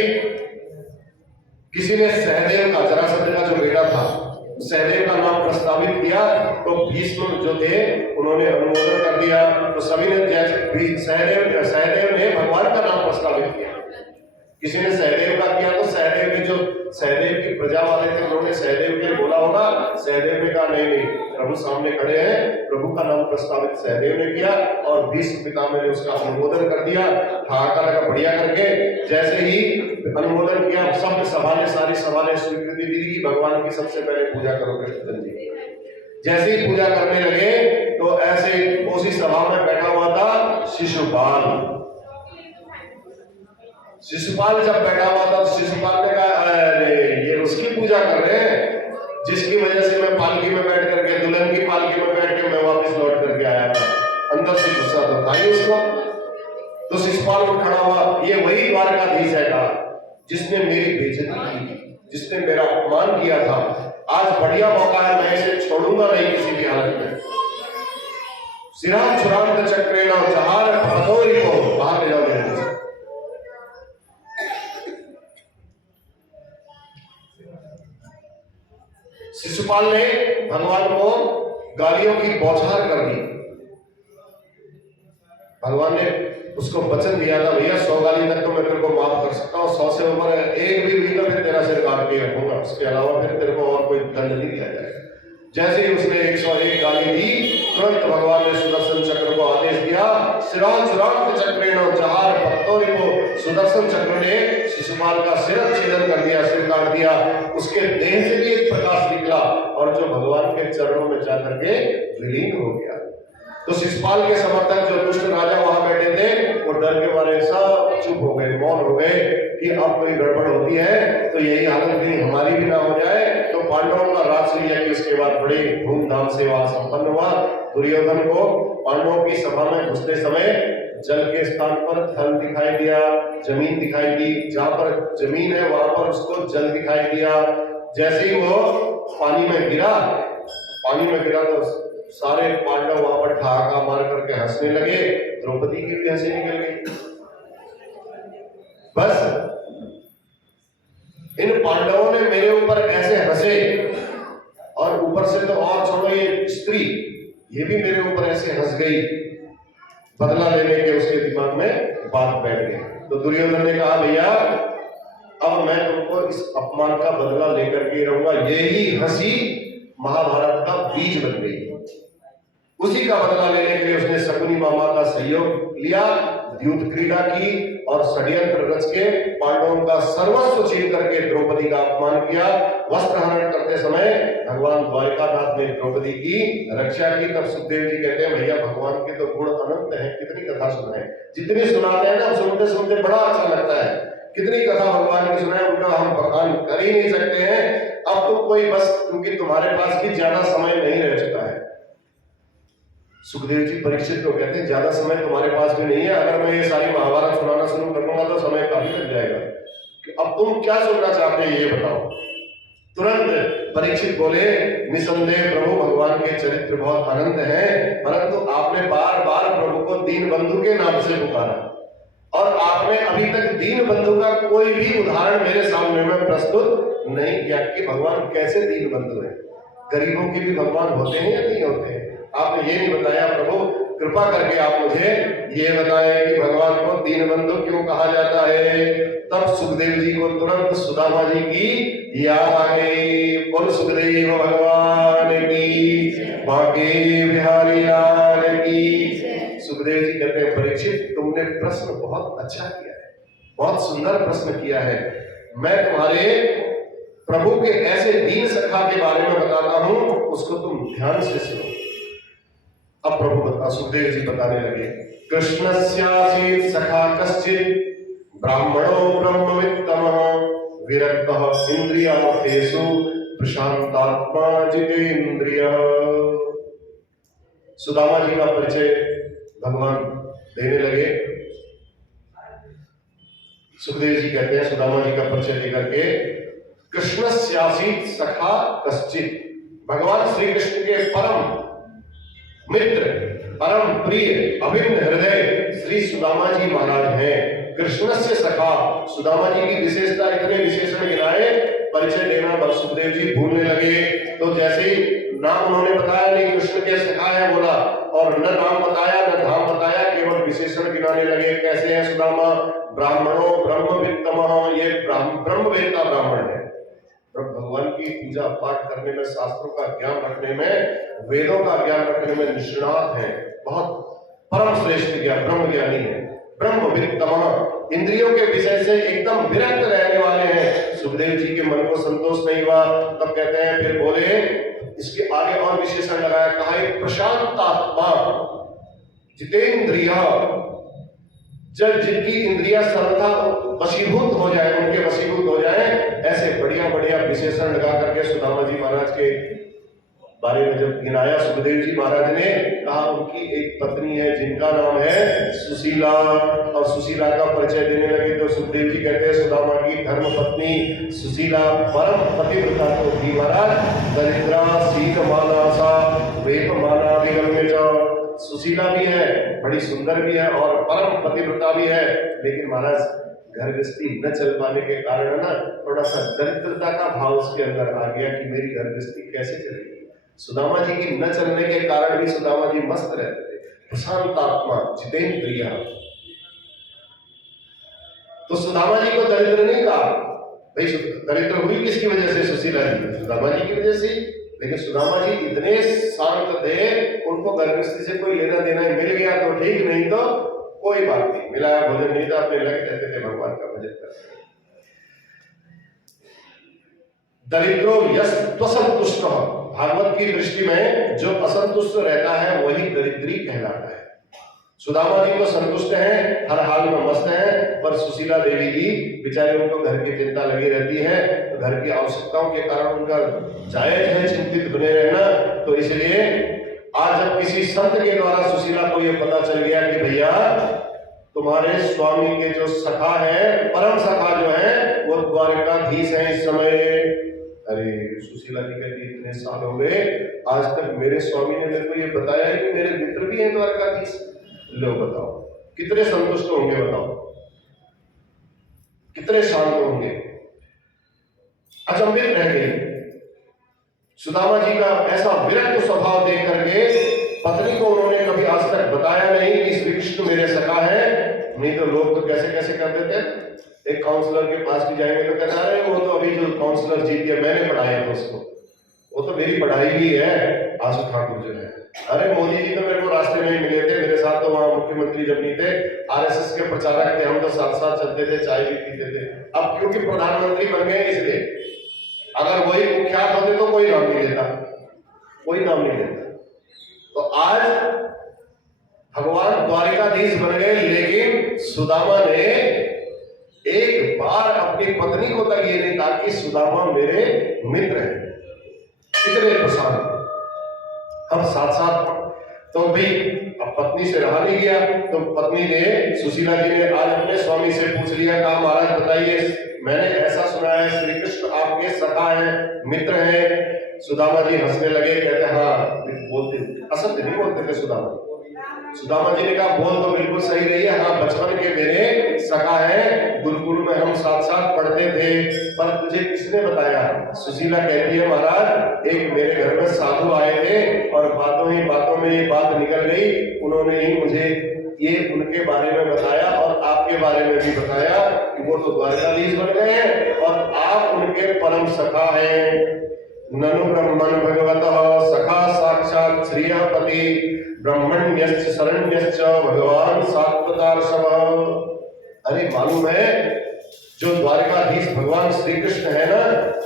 किसी ने सहदेव का, जरासंध का जो बेटा था, सहदेव का नाम प्रस्तावित किया तो भीष्म जो थे उन्होंने अनुमोदन कर दिया। तो सभी ने जैसे सहदेव ने भगवान का नाम प्रस्तावित किया। किसी ने सहदेव का किया तो सहदेव ने, जो सहदेव की प्रजा वाले थे उन्होंने सहदेव के बोला होगा। सहदेव ने कहा नहीं नहीं, प्रभु सामने खड़े हैं, प्रभु का नाम प्रस्तावित सहदेव ने किया और भीष्म पितामह ने उसका अनुमोदन कर दिया। हाहाकार का बढ़िया करके जैसे ही अनुमोदन किया, सब सभा ने, सारी सभा ने स्वीकृति दी कि भगवान की सबसे पहले पूजा करो कृष्ण जी। जैसे ही पूजा करने लगे तो ऐसे उसी सभा में बैठा हुआ था शिशुपाल। शिशुपाल जब बैठा हुआ था तो शिशुपाल ने कहा अरे ये उसकी पूजा कर रहे हैं जिसकी वजह से मैं पालकी में बैठ करके दुल्हन नंगी पालकी में बैठ के मैं वापस लौट करके आया था। अंदर से गुस्सा तो था ही उसको। तो शिशुपाल उठ खड़ा हुआ, ये वही द्वारकाधीश है का जिसने मेरी बेइज्जती की, जिसने मेरा अपमान किया था। आज बढ़िया मौका है, मैं इसे छोड़ूंगा नहीं किसी भी हालत में। सिराज चुरांत चक्रेण जहार भदौरी को बाहर ले जाओ मेरे से। शिशुपाल ने भगवान को गालियों की बौछार कर दी। भगवान ने उसको वचन दिया था, भैया 100 गाली तक तो मैं तेरे को माफ कर सकता हूँ, 100 से ऊपर एक भी हुई तो फिर तेरा सिर काट के रखूंगा, उसके अलावा फिर तेरे को और कोई दंड नहीं दिया जाएगा। जैसे ही उसने 101 गाली दी, तुरंत भगवान ने सुदर्शन चक्र को आदेश दिया, सिराज चुरांत चक्रेण जहार भदौरी को। सुदर्शन चक्र ने शिशुपाल का सिर छेदन कर दिया, सिर काट दिया। उसके देह से भी एक प्रकाश निकला और जो भगवान के चरणों में जाकर के विलीन हो गया। तो शिशुपाल के समर्थक जो दुष्ट राजा वहां बैठे थे, वो डर के मारे सब चुप हो गए, मौन हो गए कि अब कोई गड़बड़ होती है तो यही हालत कहीं हमारी भी ना हो जाए। तो पांडवों का राजसूय यज्ञ उसके बाद बड़े धूमधाम से वहां संपन्न हुआ। दुर्योधन को पांडवों की सभा में घुसते समय जल के स्थान पर थल दिखाई दिया, जमीन दिखाई दी, जहां पर जमीन है वहां पर उसको जल दिखाई दिया। जैसे ही वो पानी में गिरा तो सारे पांडव वहां पर ठहाका मार करके हंसने लगे। द्रौपदी की भी हंसी निकल गई। बस इन पांडवों ने मेरे ऊपर ऐसे हंसे, और ऊपर से तो और छोड़ो, ये स्त्री ये भी मेरे ऊपर ऐसे हंस गई। बदला लेने के उसके दिमाग में बात बैठ गई। तो दुर्योधन ने कहा, भैया अब मैं तुमको इस अपमान का बदला लेकर के रहूंगा। यही हंसी महाभारत का बीज बन गई। उसी का बदला लेने के लिए उसने शकुनी मामा का सहयोग लिया, द्यूत क्रीड़ा की और षड्यंत्र रच के पांडवों का सर्वस्व छीन करके द्रौपदी का अपमान किया। वस्त्र हरण करते समय भगवान द्वारिकानाथ ने द्रौपदी की रक्षा की। तब सुखदेव जी कहते हैं, भैया भगवान के तो गुण अनंत है, कितनी कथा सुनाए। जितनी सुनाते हैं ना, सुनते सुनते बड़ा अच्छा लगता है। कितनी कथा भगवान की सुनाए, उनका हम बखान कर ही नहीं सकते हैं। अब तो कोई बस, क्योंकि तुम्हारे पास भी ज्यादा समय नहीं रह चुका है। सुखदेव जी परीक्षित को कहते हैं, ज्यादा समय तुम्हारे पास भी नहीं है। अगर मैं ये सारी महाभारत सुनाना शुरू कर दूंगा तो समय काफी लग जाएगा। कि अब तुम क्या सुनना चाहते हैं ये बताओ। तुरंत परीक्षित बोले, निसंदेह प्रभु भगवान के चरित्र बहुत अनंत हैं, परंतु आपने बार बार प्रभु को दीन बंधु के नाम से पुकारा, और आपने अभी तक दीन बंधु का कोई भी उदाहरण मेरे सामने में प्रस्तुत नहीं किया कि भगवान कैसे दीन बंधु है। गरीबों के भी भगवान होते हैं या नहीं होते हैं? आपने ये नहीं बताया। प्रभु कृपा करके आप मुझे ये बताएं कि भगवान को दीन बंधु क्यों कहा जाता है। तब सुखदेव जी को तुरंत सुदामा जी की याद आ गई। बोल सुखदेव भगवान की, बांके बिहारी लाल की। सुखदेव जी कहते हैं, परीक्षित तुमने प्रश्न बहुत अच्छा किया है, बहुत सुंदर प्रश्न किया है। मैं तुम्हारे प्रभु के ऐसे दीन सखा के बारे में बताता हूं, उसको तुम ध्यान से सुनो। अब प्रभु बता, सुखदेव जी बताने लगे, कृष्णस्यासीत् सखा कश्चित् ब्राह्मणो ब्रह्मवित्तमः विरक्तः इंद्रियार्थेषु प्रशांतात्मा जितेन्द्रियः। सुदामा जी का परिचय भगवान देने लगे। सुखदेव जी कहते हैं, सुदामा जी का परिचय लेकर के, कृष्णस्यासीत् सखा कश्चित्, भगवान श्री कृष्ण के परम मित्र, परम प्रिय, अभिन्न हृदय श्री सुदामा जी महाराज हैं। कृष्ण से सखा, सुदामा जी की विशेषता इतने विशेषण गिनाए, परिचय देना सुखदेव जी भूलने लगे। तो जैसे ही नाम उन्होंने बताया, नहीं कृष्ण के सखा है बोला, और न नाम बताया न धाम बताया, केवल विशेषण गिनाने लगे। कैसे है सुदामा? ब्राह्मणों ब्रह्मवित्तमः, ये ब्रह्मवेत्ता ब्राह्मण है। भगवान की पूजा पाठ करने में, शास्त्रों का ज्ञान रखने में, वेदों का ज्ञान रखने में निष्णात है, बहुत परम श्रेष्ठ ज्ञान ब्रह्म ज्ञानी है। ब्रह्मवित्तमः, इंद्रियों के विषय से एकदम विरक्त रहने वाले हैं। सुखदेव जी के मन को संतोष नहीं हुआ, तब कहते हैं, फिर बोले, इसके आगे और विशेषण लगाया, कहा प्रशांत आत्मा जितेंद्रिय, जब जिनकी इंद्रियां सर्वथा वशीभूत हो जाए, उनके वशीभूत हो जाए, ऐसे बढ़िया बढ़िया विशेषण लगा करके सुदामा जी महाराज के बारे में जब गिनाया सुखदेव जी महाराज ने, कहा उनकी एक पत्नी है जिनका नाम है सुशीला, और सुशीला का परिचय देने लगे तो सुखदेव जी कहते हैं सुदामा की धर्म पत्नी सुशीला परम पतिव्रता तो थी महाराज, दरिद्रा सीत मानासा वेप माना विगम्य च। सुशीला भी है, बड़ी सुंदर भी है और परम पतिव्रता भी है, लेकिन महाराज घर गृहस्थी न चल पाने के कारण ना थोड़ा सा दरिद्रता का भाव उसके अंदर आ गया कि मेरी घर गृहस्थी कैसे चलेगी। सुदामा जी की न चलने के कारण भी सुदामा जी मस्त रहते थे, प्रशांत आत्मा, जितेंद्रिय। तो सुदामा जी को दरिद्र नहीं कहा, भाई दरिद्र हुई किसकी वजह से? सुशीला जी, सुदामा जी की वजह से। लेकिन सुदामा जी इतने शांत थे, उनको घर गृहस्थी से कोई लेना देना मिल गया तो ठीक, नहीं तो कोई बात नहीं, मिलाया भोजन नहीं था, अपने लगे रहते थे भगवान का भजन करते। दरिद्रो यस त्वसंतुष्ट, भागवत की दृष्टि में जो असंतुष्ट रहता है वही दरिद्री कहलाता है। सुदामा जी तो संतुष्ट हैं, हर हाल में मस्त हैं, पर सुशीला देवी जी बेचारे, उनको घर की चिंता लगी रहती है, तो घर की आवश्यकताओं के कारण उनका जायज है चिंतित बने रहना। तो इसलिए आज जब किसी संत के द्वारा सुशीला को यह पता चल गया कि भैया तुम्हारे स्वामी के जो सखा है, परम सखा जो है वो द्वारकाधीश है इस समय। अरे सुशीला जी कहती इतने साल हो गए, आज तक मेरे स्वामी ने मेरे को ये बताया है कि मेरे मित्र भी हैं द्वारकाधीश। लो बताओ कितने संतुष्ट होंगे, बताओ कितने शांत होंगे। अचंभित रह गई सुदामा जी का ऐसा विरक्त स्वभाव देख करके। पत्नी को उन्होंने कभी आज तक बताया नहीं कि श्री कृष्ण मेरे सखा है, नहीं तो लोग तो कैसे कैसे कर देते। एक काउंसलर के पास भी जाएंगे तो कहना है वो तो अभी जो काउंसलर जीत गया मैंने पढ़ाया था उसको, वो तो मेरी पढ़ाई भी है। आशु ठाकुर जो है, अरे मोदी जी तो मेरे को रास्ते में ही मिले थे, मेरे साथ तो वहां मुख्यमंत्री जब नहीं थे, आरएसएस के प्रचारक थे, हम तो साथ साथ चलते थे, चाय भी पीते थे। अब क्योंकि प्रधानमंत्री बन गए इसलिए, अगर वही कुख्यात होते तो कोई नाम नहीं लेता, कोई नाम नहीं लेता। तो आज भगवान द्वारिकाधीश बन गए, लेकिन सुदामा ने एक बार अपनी पत्नी को तक ये नहीं कहा कि सुदामा मेरे मित्र हैं। कितने प्रशांत, हम साथ साथ। तो भी अब पत्नी से रहा नहीं गया, तो पत्नी ने, सुशीला जी ने आज अपने स्वामी से पूछ लिया, कहा महाराज बताइए, मैंने ऐसा सुना है श्री कृष्ण आपके सखा हैं, मित्र हैं। सुदामा जी हंसने लगे, कहते हाँ बोलते, असत्य नहीं बोलते थे सुदामा। सुदामा जी ने कहा बोल तो बिल्कुल सही रही है, हाँ बचपन के मेरे सखा है, गुरुकुल में हम साथ साथ पढ़ते थे, पर तुझे किसने बताया? सुशीला कहती है महाराज एक मेरे घर में साधु आए थे और बातों ही बातों में ये बात निकल गई, उन्होंने ही मुझे ये उनके बारे में बताया और आपके बारे में भी बताया कि वो तो द्वारकाधीश बन गए हैं और आप उनके परम सखा हैं। ननु ब्रह्मण भगवतः सखा साक्षात श्रियपति ब्रह्मण्यश्च शरण्यश्च भगवान सात्वतार्षभ। अरे मालूम है जो द्वारकाधीश भगवान श्री कृष्ण है ना,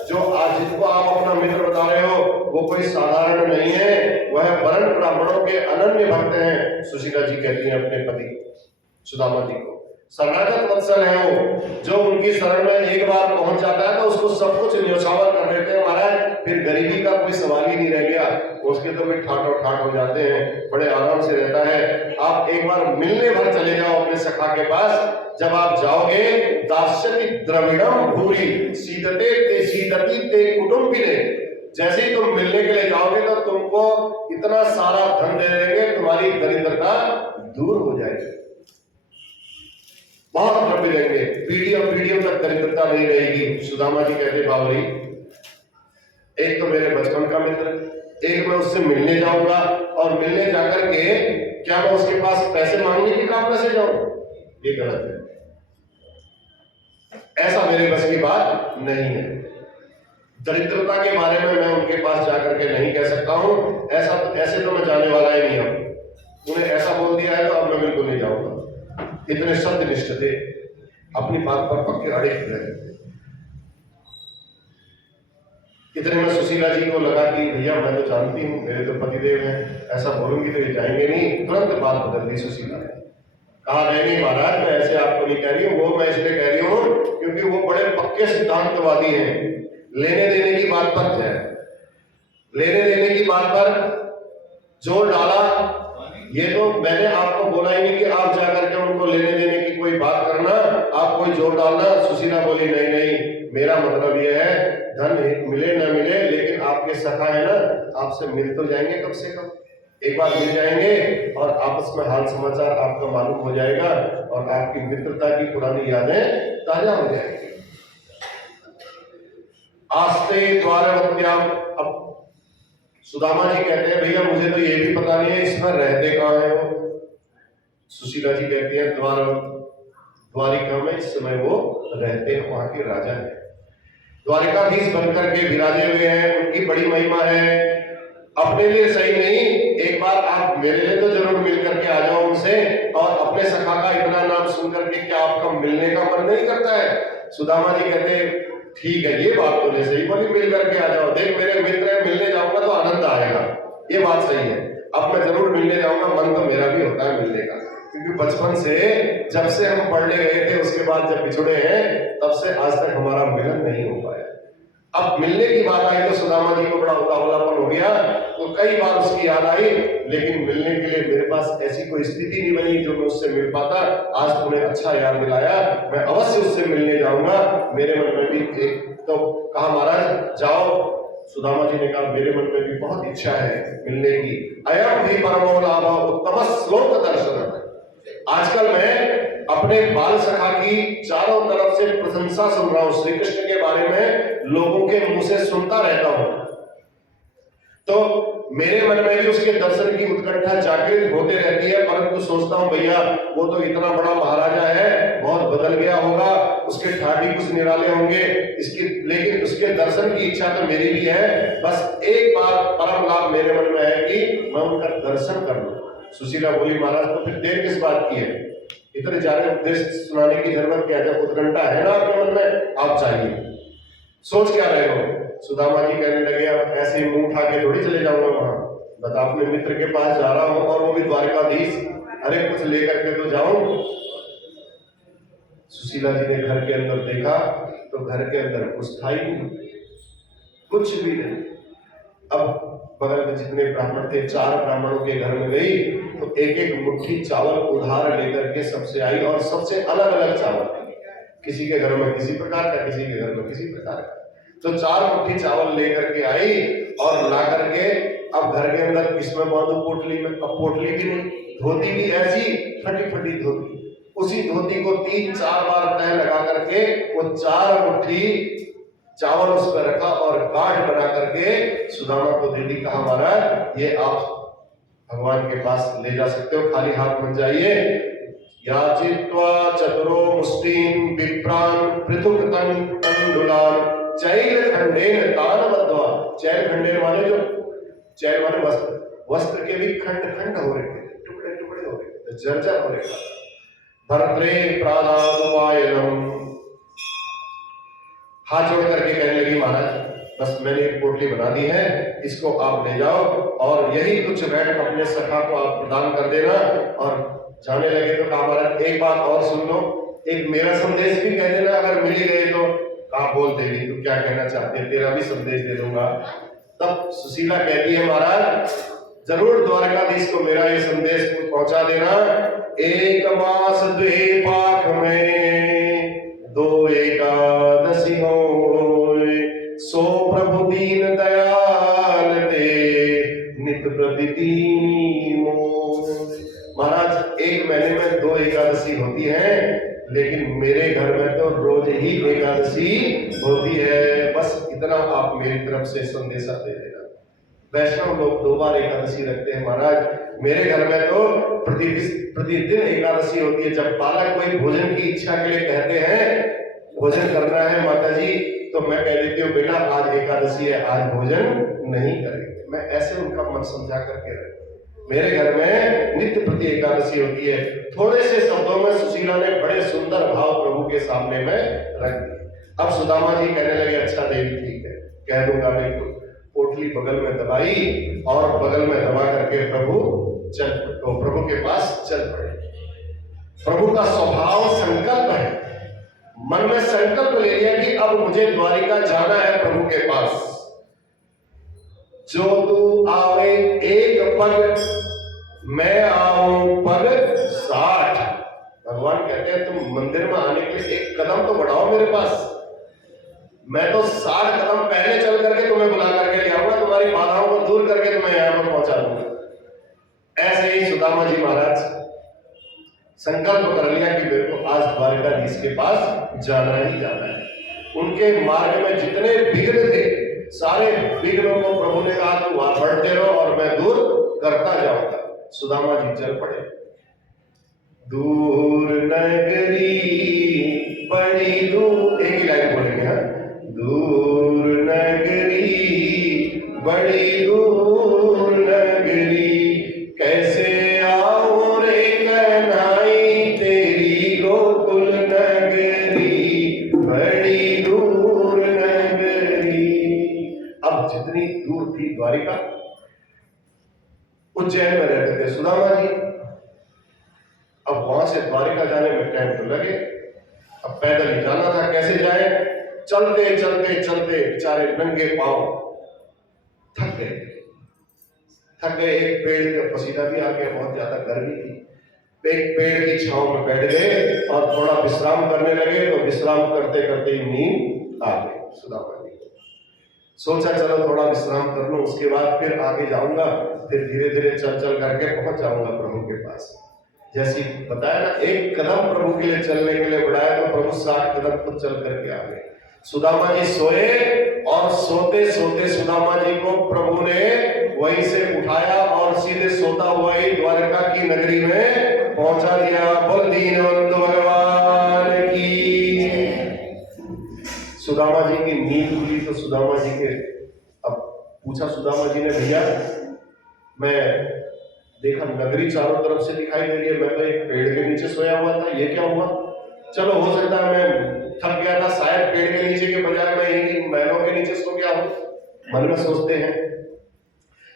जो आज जिसको आप अपना मित्र बता रहे हो, वो कोई साधारण नहीं है, वह वर्ण ब्राह्मणों के अनन्य भक्त हैं। सुशीला जी कहती हैं अपने पति सुदामा जी को, शरणागत वत्सल है वो, जो उनकी शरण में एक बार पहुंच जाता है तो उसको सब कुछ न्योछावर कर देते हैं महाराज, फिर गरीबी का कोई सवाल ही नहीं रह गया, उसके तो भी ठाटो ठाट हो जाते हैं, बड़े आराम से रहता है। आप एक बार मिलने भर चले जाओ अपने सखा के पास, जब आप जाओगे दास्यति द्रविड़म भूरि सीदते ते सीदति ते कुटुंबिने, जैसे ही तुम मिलने के लिए जाओगे तो तुमको इतना सारा धन दे देंगे, तुम्हारी दरिद्रता दूर हो जाएगी, बहुत द्रव्य देंगे, पीढ़ियों तक दरिद्रता नहीं रहेगी। सुदामा जी कहते बावरी, एक तो मेरे बचपन का मित्र, एक मैं उससे मिलने जाऊंगा और मिलने जाकर के क्या मैं उसके पास पैसे मांगने की कामना से जाऊं? ये गलत है, ऐसा मेरे बस की बात नहीं है। दरिद्रता के बारे में मैं उनके पास जाकर के नहीं कह सकता हूं, ऐसे तो मैं जाने वाला ही नहीं हूं। उन्हें ऐसा बोल दिया है तो अब मैं बिल्कुल नहीं जाऊंगा। इतने सत्यनिष्ठ थे, अपनी बात पर पक्के अड़े रहे। इतने में सुशीला जी को लगा कि भैया मैं तो जानती हूँ मेरे तो पतिदेव हैं, ऐसा बोलूंगी तो ये जाएंगे नहीं। तुरंत बात बदल दी सुशीला ने, कहा नहीं महाराज मैं ऐसे आपको नहीं कह रही हूँ, वो मैं इसलिए कह रही हूँ क्योंकि वो बड़े पक्के सिद्धांतवादी हैं, लेने देने की बात पर जाए। लेने देने की बात पर जोर डाला। ये तो मैंने आपको बोला ही नहीं कि आप जाकर के उनको लेने देने की कोई बात करना, आप कोई जोर डालना। सुशीला बोली नहीं नहीं, मेरा मतलब ये है धन मिले न मिले, लेकिन आपके सखा है ना, आपसे मिल तो जाएंगे कम से कम, एक बार मिल जाएंगे और आपस में हाल समाचार आपका मालूम हो जाएगा और आपकी मित्रता की पुरानी यादें ताजा हो जाएंगी। आस्ते द्वारवत्याम। अब सुदामा जी कहते हैं भैया मुझे तो ये भी पता नहीं है इसमें रहते कहाँ है वो। सुशीला जी कहती है द्वारिका में इस समय वो रहते हैं, वहां के राजा है, द्वारिकाधीश बनकर के विराजे हुए हैं, उनकी बड़ी महिमा है। अपने लिए सही नहीं, एक बार आप मेरे लिए तो जरूर मिल करके आ जाओ उनसे, और अपने सखा का इतना नाम सुन करके क्या आपका मिलने का मन नहीं करता है। सुदामा जी कहते हैं ठीक है, ये बात तो सही बोली, मिल करके आ जाओ, देख मेरे मित्र है, मिलने जाऊंगा तो आनंद आएगा, ये बात सही है, अब मैं जरूर मिलने जाऊंगा, मन तो मेरा भी होता है मिलने का, क्योंकि बचपन से जब से हम पढ़ने गए थे उसके बाद जब बिछुड़े हैं तब से आज तक हमारा मिलन नहीं हो पाया। अब मिलने की बात आई तो सुदामा जी को बड़ा उतावलापन हो गया, तो कई बार उसकी याद आई, लेकिन मिलने के लिए मेरे पास ऐसी कोई स्थिति नहीं बनी जो मैं उससे मिल पाता। आज तुमने अच्छा याद दिलाया, मैं अवश्य उससे मिलने जाऊंगा। मेरे मन में भी एक तो कहा महाराज जाओ। सुदामा जी ने कहा मेरे मन में भी बहुत इच्छा है मिलने की। अयम भी परमो लाभ उत्तम श्लोक दर्शन। आजकल मैं अपने बाल सखा की चारों तरफ से प्रशंसा सुन रहा हूं, श्री कृष्ण के बारे में लोगों के मुंह से सुनता रहता हूं, तो मेरे मन में भी उसके दर्शन की उत्कंठा जागृत होते रहती है। परंतु सोचता हूं भैया वो तो इतना बड़ा महाराजा है, बहुत बदल गया होगा, उसके ठाठी कुछ निराले होंगे इसकी, लेकिन उसके दर्शन की इच्छा तो मेरी भी है। बस एक बार परम लाभ मेरे मन में है कि मैं उनका दर्शन कर लूं। सुशीला बोली महाराज तो फिर देर किस बात की है, इतने ज्यादा उपदेश सुनाने की जरूरत क्या है, जब उत्कंठा है ना आपके मन में आप चाहिए, सोच क्या रहे हो। सुदामा जी कहने लगे अब ऐसे ही मुंह उठा के थोड़ी चले जाऊंगा वहां, बता अपने मित्र के पास जा रहा हूं और वो भी द्वारिकाधीश, अरे कुछ लेकर के तो जाऊं। सुशीला जी ने घर के अंदर देखा तो घर के अंदर कुछ था ही नहीं, कुछ भी नहीं। अब बगल में जितने ब्राह्मण थे, 4 ब्राह्मणों के घर में गई तो एक एक मुट्ठी चावल उधार लेकर के सबसे आई, और सबसे अलग अलग चावल, किसी के घर में किसी प्रकार का, किसी के घर में किसी प्रकार का। तो 4 मुट्ठी चावल लेकर के आई और ला करके अब घर के अंदर किसमें बांधू, पोटली में। अब पोटली भी नहीं, धोती भी ऐसी फटी फटी धोती, उसी धोती को 3-4 बार तय लगा करके वो 4 मुट्ठी चावल उस पर रखा और गाढ़ बना करके सुदामा को दे दी। कहा महाराज ये आप भगवान के पास ले जा सकते हो, खाली हाथ मत जाइए। याचित्वा चतुरो मुष्टिम विप्रान पृथुकृतं तंडुलान चैल खंडेन तानवद्वा। चैल खंडेन माने जो चैल माने वस्त्र, वस्त्र के भी खंड खंड हो रहे थे, टुकड़े टुकड़े हो रहे थे, जर्जर हो रहे थे। भर्त्रे प्राणानुवायनम, हाथ जोड़ करके कहने लगी महाराज बस मैंने एक पोटली बना दी है, इसको आप ले जाओ और यही कुछ रैंक अपने सखा को आप प्रदान कर देना। और जाने लगे तो कहा महाराज एक बात और सुन लो, एक मेरा संदेश भी कह देना, अगर मिल गए तो। कहा बोल देगी, तू क्या कहना चाहते हैं, तेरा भी संदेश दे दूंगा। तब सुशीला कहती है महाराज जरूर द्वारकाधीश को मेरा ये संदेश पहुंचा देना। एक मास 2 पाख में 2 एकादशी हो, सो प्रभु दीन दयाल दे नित प्रति दीनी मोह। महाराज 1 महीने में 2 एकादशी होती है, लेकिन मेरे घर में तो रोज ही एकादशी होती है। बस इतना आप मेरी तरफ से संदेशा दे देना। वैष्णव लोग 2 बार एकादशी रखते हैं महाराज, मेरे घर में तो प्रतिदिन एकादशी होती है। जब बालक कोई भोजन की इच्छा के लिए कहते हैं भोजन करना है माता जी, तो मैं कह देती हूँ बेटा आज एकादशी है, आज भोजन नहीं करेंगे। मैं ऐसे उनका मन समझा करके रखती हूँ। मेरे घर में नित्य प्रति एकादशी होती है। थोड़े से शब्दों में सुशीला ने बड़े सुंदर भाव प्रभु के सामने में रख दिए। अब सुदामा जी कहने लगे अच्छा देवी ठीक है, कह दूंगा बिल्कुल। पोटली बगल में दबाई और बगल में दबा करके प्रभु के पास चल पड़े। प्रभु का स्वभाव संकल्प है, मन में संकल्प ले लिया कि अब मुझे द्वारिका जाना है प्रभु के पास। जो तू आवे एक पग, मैं आऊं पग 60। भगवान कहते हैं तुम मंदिर में आने के लिए एक कदम तो बढ़ाओ मेरे पास, मैं तो 60 कदम पहले चल करके तुम्हें बुला करके ले आऊंगा, तुम्हारी बाधाओं को दूर करके तुम्हें यहां पर पहुंचा दूंगा। ऐसे ही सुदामा जी महाराज संकल्प कर लिया कि मेरे को आज द्वारकाधीश के पास जाना ही जाना है। उनके मार्ग में जितने विघ्न थे सारे विघ्नों को प्रभु ने कहा तुम वहां बढ़ते रहो और मैं दूर करता जाऊंगा। सुदामा जी चल पड़े। दूर नगरी बड़ी दूर, एक ही लाइन बोलेंगे, हाँ, दूर नगरी बड़ी दूर नगरी, कैसे आओ रे कन्हई तेरी गोकुल नगरी, बड़ी दूर नगरी। अब जितनी दूर थी द्वारिका, उज्जैन में रहते थे सुदामा जी, अब वहां से द्वारिका जाने में टाइम तो लगे, अब पैदल ही जाना था, कैसे जाए? चलते चलते चलते बेचारे नंगे पांव थक गए। एक पेड़ का पसीना भी आ गया, बहुत ज्यादा गर्मी थी, एक पेड़ की छांव में बैठ गए और थोड़ा विश्राम करने लगे। तो विश्राम करते करते ही नींद आ गई सुदामा जी को। सोचा चलो थोड़ा विश्राम कर लो, उसके बाद फिर आगे जाऊंगा, फिर धीरे धीरे चल चल करके पहुंच जाऊंगा प्रभु के पास। जैसी बताया ना, एक कदम प्रभु के लिए चलने के लिए बढ़ाया तो प्रभु 60 कदम खुद चल करके आ गए। सुदामा जी सोए और सोते सोते सुदामा जी को प्रभु ने वहीं से उठाया और सीधे सोता हुआ ही द्वारका की नगरी में पहुंचा दिया। बोल दीनवंत भगवान की। सुदामा जी की नींद खुली तो सुदामा जी के, अब पूछा सुदामा जी ने, भैया मैं देखा नगरी चारों तरफ से दिखाई दे रही है, मैं तो एक पेड़ के नीचे सोया हुआ था, ये क्या हुआ? चलो हो सकता है मैं थक गया था, शायद पेड़ के नीचे के बजाय मैं यही महलों के नीचे सो गया हूं, मन में सोचते हैं।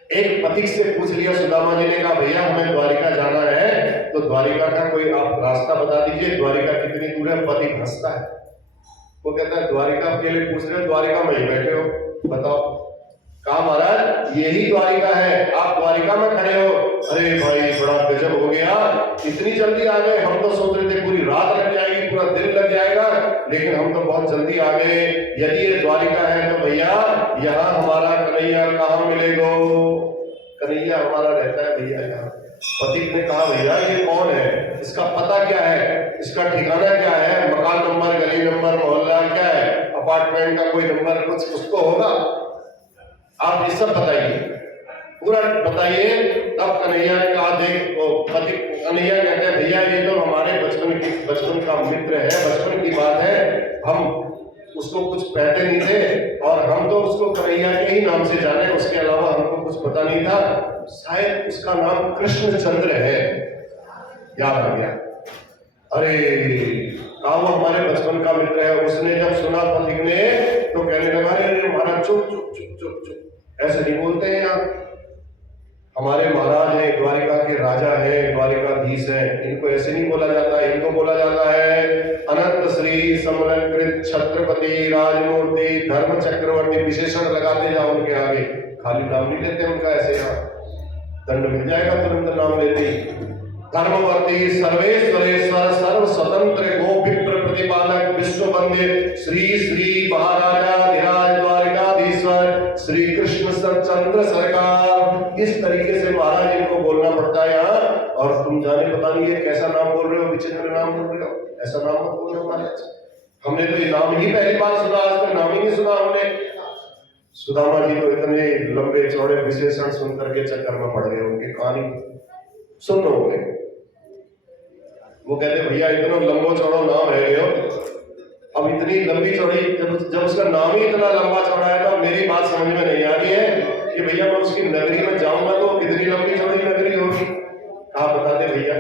एक पथिक से पूछ लिया सुदामा जी ने, कहा भैया हमें द्वारिका जाना है, तो द्वारिका का कोई आप रास्ता बता दीजिए, द्वारिका कितनी दूर है? पथिक हंसता है, वो कहता है द्वारिका के लिए पूछ रहे हो, द्वारिका में ही बैठे हो, बताओ। कहा महाराज यही द्वारिका है, आप द्वारिका में खड़े हो। अरे भाई बड़ा गजब हो गया, इतनी जल्दी आ गए, हम तो सोच रहे थे पूरी रात लग जाएगी, पूरा दिन लग जाएगा, लेकिन हम तो बहुत जल्दी आ गए। यदि ये द्वारिका है तो भैया यहाँ हमारा कन्हैया कहाँ मिलेगा? कन्हैया हमारा रहता है भैया यहाँ। पथिक ने कहा भैया ये कौन है, इसका पता क्या है, इसका ठिकाना क्या है, मकान नंबर, गली नंबर, मोहल्ला क्या है, अपार्टमेंट का कोई नंबर कुछ उसको होगा, आप ये सब बताइए, पूरा बताइए। तब कन्हैया ने कहा देख, पथिक कन्हैया कहते हैं भैया ये तो हमारे बचपन का मित्र है, बचपन की बात है, हम उसको कुछ कहते नहीं थे और हम तो उसको कन्हैया के ही नाम से जाने, उसके अलावा हमको कुछ पता नहीं था, शायद उसका नाम कृष्णचंद्र है। याद आ गया, अरे कहा वो हमारे बचपन का मित्र है। उसने जब सुना पथिक ने तो कहने लगा अरे महाराज चुप चुप चुप चुप चुप, ऐसे नहीं बोलते हैं यहाँ, हमारे महाराज हैं, द्वारिका के राजा हैं, द्वारिकाधीश हैं, इनको ऐसे नहीं बोला जाता, इनको बोला जाता है अनंत श्री समलंकृत छत्रपति राजमूर्ति धर्म चक्रवर्ती, विशेषण लगाते जाओ उनके आगे, खाली नाम नहीं लेते उनका, ऐसे यहाँ दंड मिल जाएगा तुरंत नाम लेते ही। धर्मवर्ती सर्वेश्वरेश्वर सर्व स्वतंत्र गो विप्र प्रतिपालक विश्व वंदे श्री श्री महाराजा धीराज द्वारिकाधीश्वर श्री कृष्ण चंद्र सरकार। इस तरीके से महाराज इनको बोलना पड़ता है यहाँ। और तुम जाने पता नहीं है कैसा नाम बोल रहे हो, विचित्र नाम बोल रहे हो, ऐसा नाम मत बोल रहे हो महाराज, हमने तो ये नाम ही पहली बार सुना, आज तक नाम ही नहीं सुना हमने। सुदामा जी तो इतने लंबे चौड़े विशेषण सुन करके चक्कर में पड़ गए, उनकी कहानी सुन लो गए। वो कहते भैया इतना लंबो चौड़ा नाम है गयो, अब इतनी लंबी चौड़ी, जब उसका नाम ही इतना लंबा चौड़ा है तो मेरी बात समझ में नहीं आ रही है कि भैया मैं उसकी नगरी में जाऊंगा तो कितनी लंबी चौड़ी नगरी होगी। कहा बता दे भैया,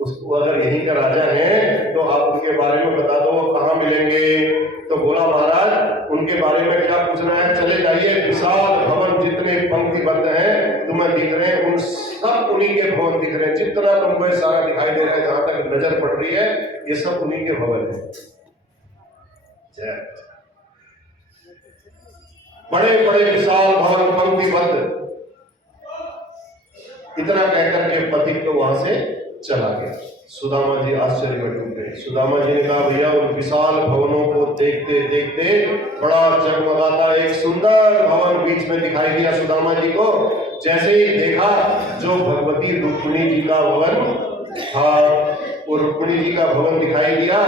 उसको अगर यहीं का राजा है तो आप उनके बारे में बता दो, वो कहाँ मिलेंगे। तो बोला महाराज उनके बारे में क्या पूछना है, चले जाइए, विशाल भवन जितने पंक्तिबद्ध हैं तुम्हें दिख रहे हैं, उन सब उन्हीं के भवन दिख रहे हैं, जितना तुमको सारा दिखाई दे रहा है, जहां तक नजर पड़ रही है ये सब उन्हीं के भवन है। बड़े बड़े विशाल भवन पंक्तिबद्ध, इतना कहकर के पथिक तो वहां से चला गया। सुदामा जी आश्चर्य में डूब गए। सुदामा जी ने कहा भैया उन विशाल भवनों को देखते देखते बड़ा जगमगाता एक सुंदर भवन बीच में दिखाई दिया सुदामा जी को। जैसे ही देखा जो भगवती रुक्मिणी जी का भवन था, वो रुक्मिणी जी का भवन दिखाई दिया।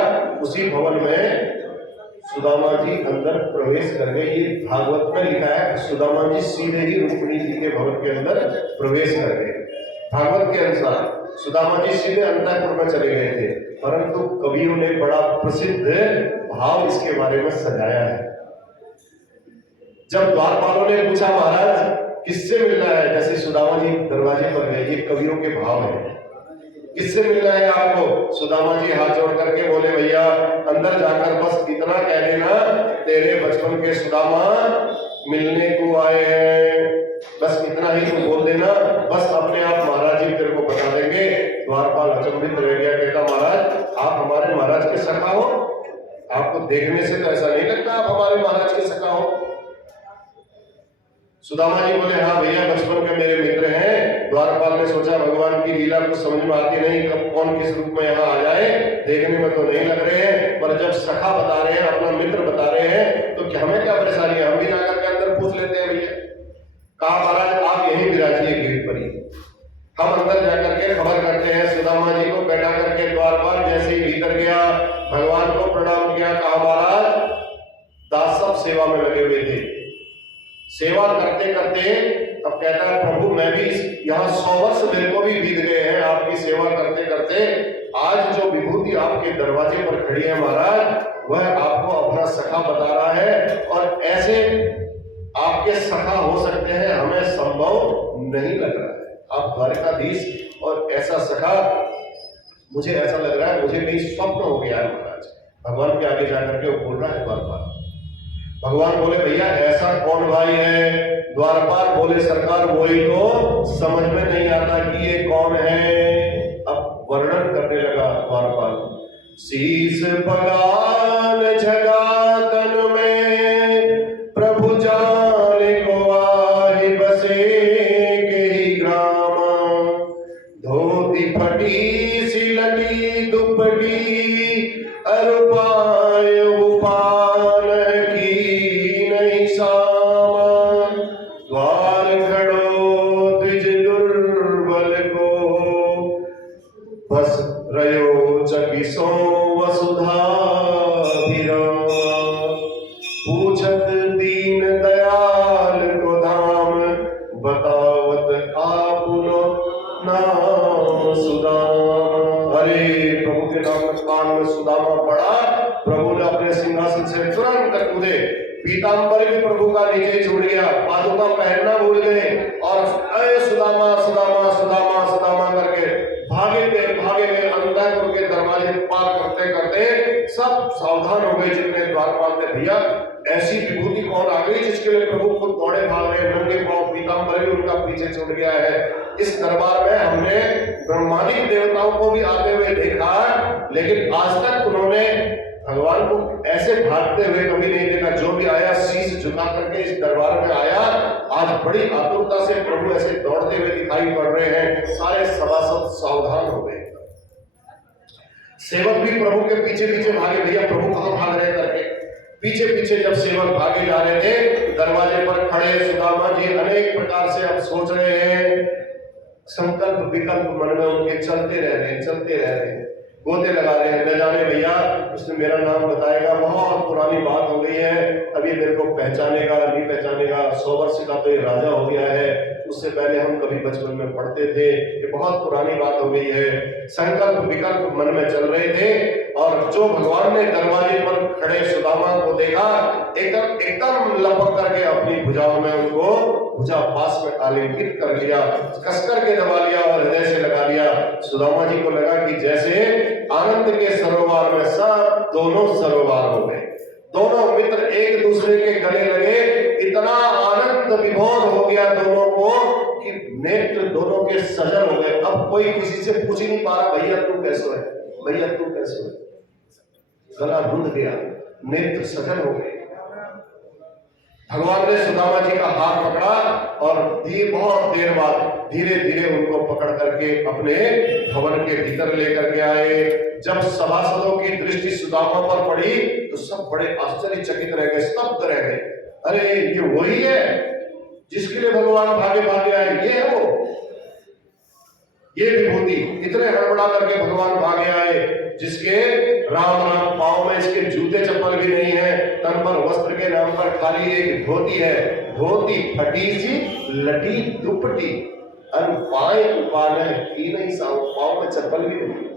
उसी भवन में सुदामा जी अंदर प्रवेश कर गए। ये भागवत में लिखा है सुदामा जी सीधे ही रुक्मिणी जी के भवन के अंदर प्रवेश कर गए। भागवत के अनुसार सुदामा जी सीधे अंतःपुर में चले गए थे, परंतु कवियों ने बड़ा प्रसिद्ध भाव इसके बारे में सजाया है। जब द्वारपालों ने पूछा महाराज किससे मिलना है, जैसे सुदामा जी दरवाजे पर गए, ये कवियों के भाव है, किससे मिलना है आपको? सुदामा जी हाथ जोड़ करके बोले भैया अंदर जाकर बस इतना कह देना तेरे बचपन के सुदामा मिलने को आए हैं, बस इतना ही तुम बोल देना, बस अपने आप महाराज जी तेरे को बता देंगे। द्वारपाल अचंभित रह गया, कहता महाराज आप हमारे महाराज के सखा हो? आपको देखने से तो ऐसा नहीं लगता आप हमारे महाराज के सखा हो। सुदामा जी बोले हाँ भैया बचपन के मेरे मित्र हैं। द्वारपाल ने सोचा भगवान की लीला को समझ में आती नहीं, कब कौन किस रूप में यहाँ आ जाए, देखने में तो नहीं लग रहे हैं, पर जब सखा बता रहे हैं, अपना मित्र बता रहे हैं, तो हमें क्या परेशानी है, हम भी जाकर के अंदर पूछ लेते हैं भैया। कहा महाराज आप यहीं विराजिए गेट पर ही, हम अंदर जाकर के खबर करते हैं। सुदामा जी को बैठा करके द्वारपाल जैसे ही भीतर गया, भगवान को प्रणाम किया, कहा महाराज दास सब सेवा में लगे हुए थे, सेवा करते करते अब कहता है प्रभु मैं भी यहाँ 100 वर्ष मेरे को भी बीत गए हैं आपकी सेवा करते करते। आज जो विभूति आपके दरवाजे पर खड़ी है महाराज, वह आपको अपना सखा बता रहा है, और ऐसे आपके सखा हो सकते हैं हमें संभव नहीं लग रहा है। आप द्वारकाधीश और ऐसा सखा, मुझे ऐसा लग रहा है मुझे कहीं स्वप्न हो गया है महाराज। भगवान के आगे जाकर के वो बोल रहा है द्वारपाल। भगवान बोले भैया ऐसा कौन भाई है? द्वारपाल बोले सरकार वही तो समझ में नहीं आता कि ये कौन है। अब वर्णन करने लगा द्वारपाल। शीस पगान जगातन में प्रभु जाने को आहि बसे के ही ग्राम, धोती फटी सिलटी दुपटी अरुपाय उपान की नहीं सामान, द्वार खड़ो द्विज दुर्बल को बस रयो चकिसो वसुधा पूछत दीन दयाल को धाम, बतावत आपुनो नाम सुदाम। अरे प्रभु के नाम कान में सुदामा पड़ा, प्रभु ने अपने सिंहासन से तुरंत कूदे, पीतांबर भी प्रभु का नीचे छूट गया, पादुका पहनना भूल गए, और अरे सुदामा सुदामा सुदामा सुदामा करके भागे गए अंतःपुर के दरवाजे पार करते करते सब सावधान हो गए जितने द्वारपाल थे। भैया ऐसी विभूति कौन आ गई जिसके लिए प्रभु खुद दौड़े भाग रहे, नंगे पांव, पीतांबर भी उनका पीछे छूट गया है। इस दरबार में हमने ब्रह्मांडिक देवताओं को भी आते हुए देखा, लेकिन आज तक उन्होंने भगवान को ऐसे भागते हुए कभी नहीं देखा। जो भी आया शीश झुका करके इस दरबार में आया। आज बड़ी आतुरता से प्रभु ऐसे दौड़ते हुए दिखाई पड़ रहे हैं। सारे सभासद सावधान हो गए, सेवक भी प्रभु के पीछे पीछे भागे। भैया प्रभु कहां भाग रहे करके पीछे पीछे जब सेवक भागे जा रहे थे, दरवाजे पर खड़े सुदामा जी अनेक प्रकार से अब सोच रहे हैं, संकल्प विकल्प मन में उनके चलते रह रहे, गोते लगा रहे हैं। न जाने भैया उसने मेरा नाम बताएगा, बहुत पुरानी बात हो गई है, अभी मेरे को पहचानेगा नहीं पहचानेगा, 100 वर्ष का तो ये राजा हो गया है, उससे पहले हम कभी बचपन में पढ़ते थे, ये बहुत पुरानी बात हो गई है। संकल्प विकल्प मन में चल रहे थे, और जो भगवान ने दरवाजे पर खड़े सुदामा को देखा, एकदम लपक करके अपनी भुजाओं में उनको भुजा पास में आलिंगित कर लिया, कसकर के दबा लिया और हृदय से लगा लिया। सुदामा जी को लगा कि जैसे आनंद के सरोवर में सब दोनों सरोवर हो गए, दोनों मित्र एक दूसरे के गले लगे, इतना आनंद विभोर हो गया दोनों को कि नेत्र दोनों के सजल हो गए। अब कोई किसी से पूछ ही नहीं पा रहा भैया तू कैसे है, भैया तू कैसे है, गला रुंध गया, नेत्र सजल हो गए। भगवान ने सुदामा जी का हाथ पकड़ा और बहुत देर बाद धीरे धीरे उनको पकड़ करके अपने भवन के भीतर लेकर के आए। जब सभासदों की दृष्टि सुदामा पर पड़ी तो सब बड़े आश्चर्यचकित रह गए, स्तब्ध रह गए। अरे ये वही है जिसके लिए भगवान भागे भागे आए, ये है वो, ये विभूति। इतने हड़बड़ा करके भगवान भागे आए जिसके राम राम पांव में इसके जूते चप्पल भी नहीं है, तन पर वस्त्र के नाम पर खाली एक धोती है, धोती फटी सी लटी दुपटी, अन पाए उपान की नहीं साहु, पांव में चप्पल भी नहीं,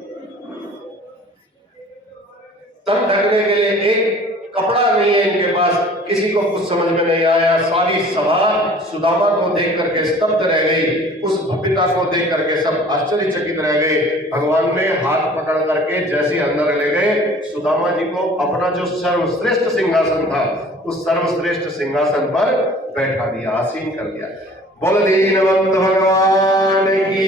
तन ढकने के लिए एक कपड़ा नहीं है इनके पास। किसी को कुछ समझ में नहीं आया। सारी सभा सुदामा को देख करके स्तब्ध रह गई, उस भव्यता को देख करके सब आश्चर्यचकित रह गए। भगवान ने हाथ पकड़ करके जैसे अंदर ले गए, सुदामा जी को अपना जो सर्वश्रेष्ठ सिंहासन था उस सर्वश्रेष्ठ सिंहासन पर बैठा दिया, आसीन कर दिया। बोल दीनबंधु भगवान की।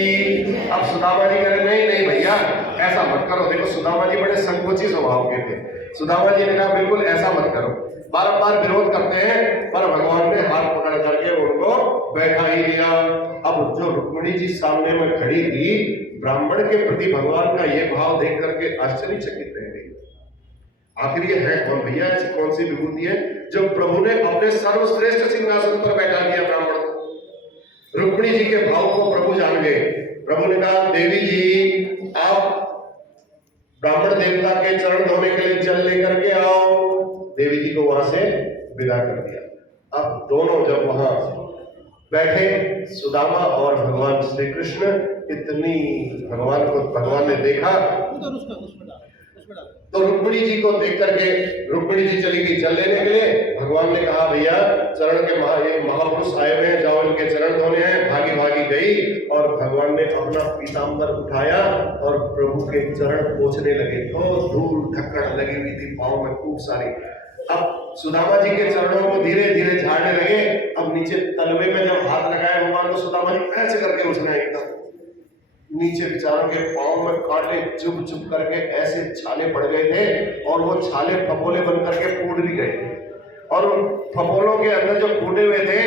अब सुदामा जी कह रहे नहीं नहीं भैया ऐसा मत करो। देखो सुदामा जी बड़े संकोची स्वभाव के थे। सुदामा जी ने कहा बिल्कुल ऐसा मत करो। बार-बार विरोध करते हैं पर भगवान ने हाथ पकड़ करके उनको बैठा ही दिया। अब जो रुक्मिणी जी सामने में खड़ी थी, ब्राह्मण के प्रति भगवान का ये भाव देख करके आश्चर्यचकित रह गई। आखिर ये है कौन भैया, ऐसी कौन सी विभूति है जो प्रभु ने अपने सर्वश्रेष्ठ सिंहासन पर बैठा दिया ब्राह्मण को। रुक्मिणी जी के भाव को प्रभु जान गए। प्रभु ने कहा देवी जी आप ब्राह्मण देवता के चरण धोने के लिए जल लेकर के आओ। देवी जी को वहां से विदा कर दिया। अब दोनों जब वहां बैठे, सुदामा और भगवान श्री कृष्ण, इतनी भगवान ने देखा तो रुक्मिणी जी को देख करके रुक्मिणी जी चली गई जल लेने के लिए। भगवान ने कहा भैया चरण के महापुरुष आए हुए हैं, जाओ इनके चरण धोने हैं। भागी भागी गई और भगवान ने अपना पीताम्बर उठाया और प्रभु के चरण पोंछने लगे। तो धूल ढक्कन लगी हुई थी पांव में खूब सारी। अब सुदामा जी के चरणों को धीरे धीरे झाड़ने लगे। अब नीचे तलवे में जब हाथ लगाए भगवान तो सुदामा जी ऐसे करके उछले, एकदम नीचे बेचारों के पांव में कांटे चुभ चुभ करके ऐसे छाले पड़ गए थे और वो छाले फपोले बन करके फूट भी गए थे। और उन फपोलों के अंदर जो फूटे हुए थे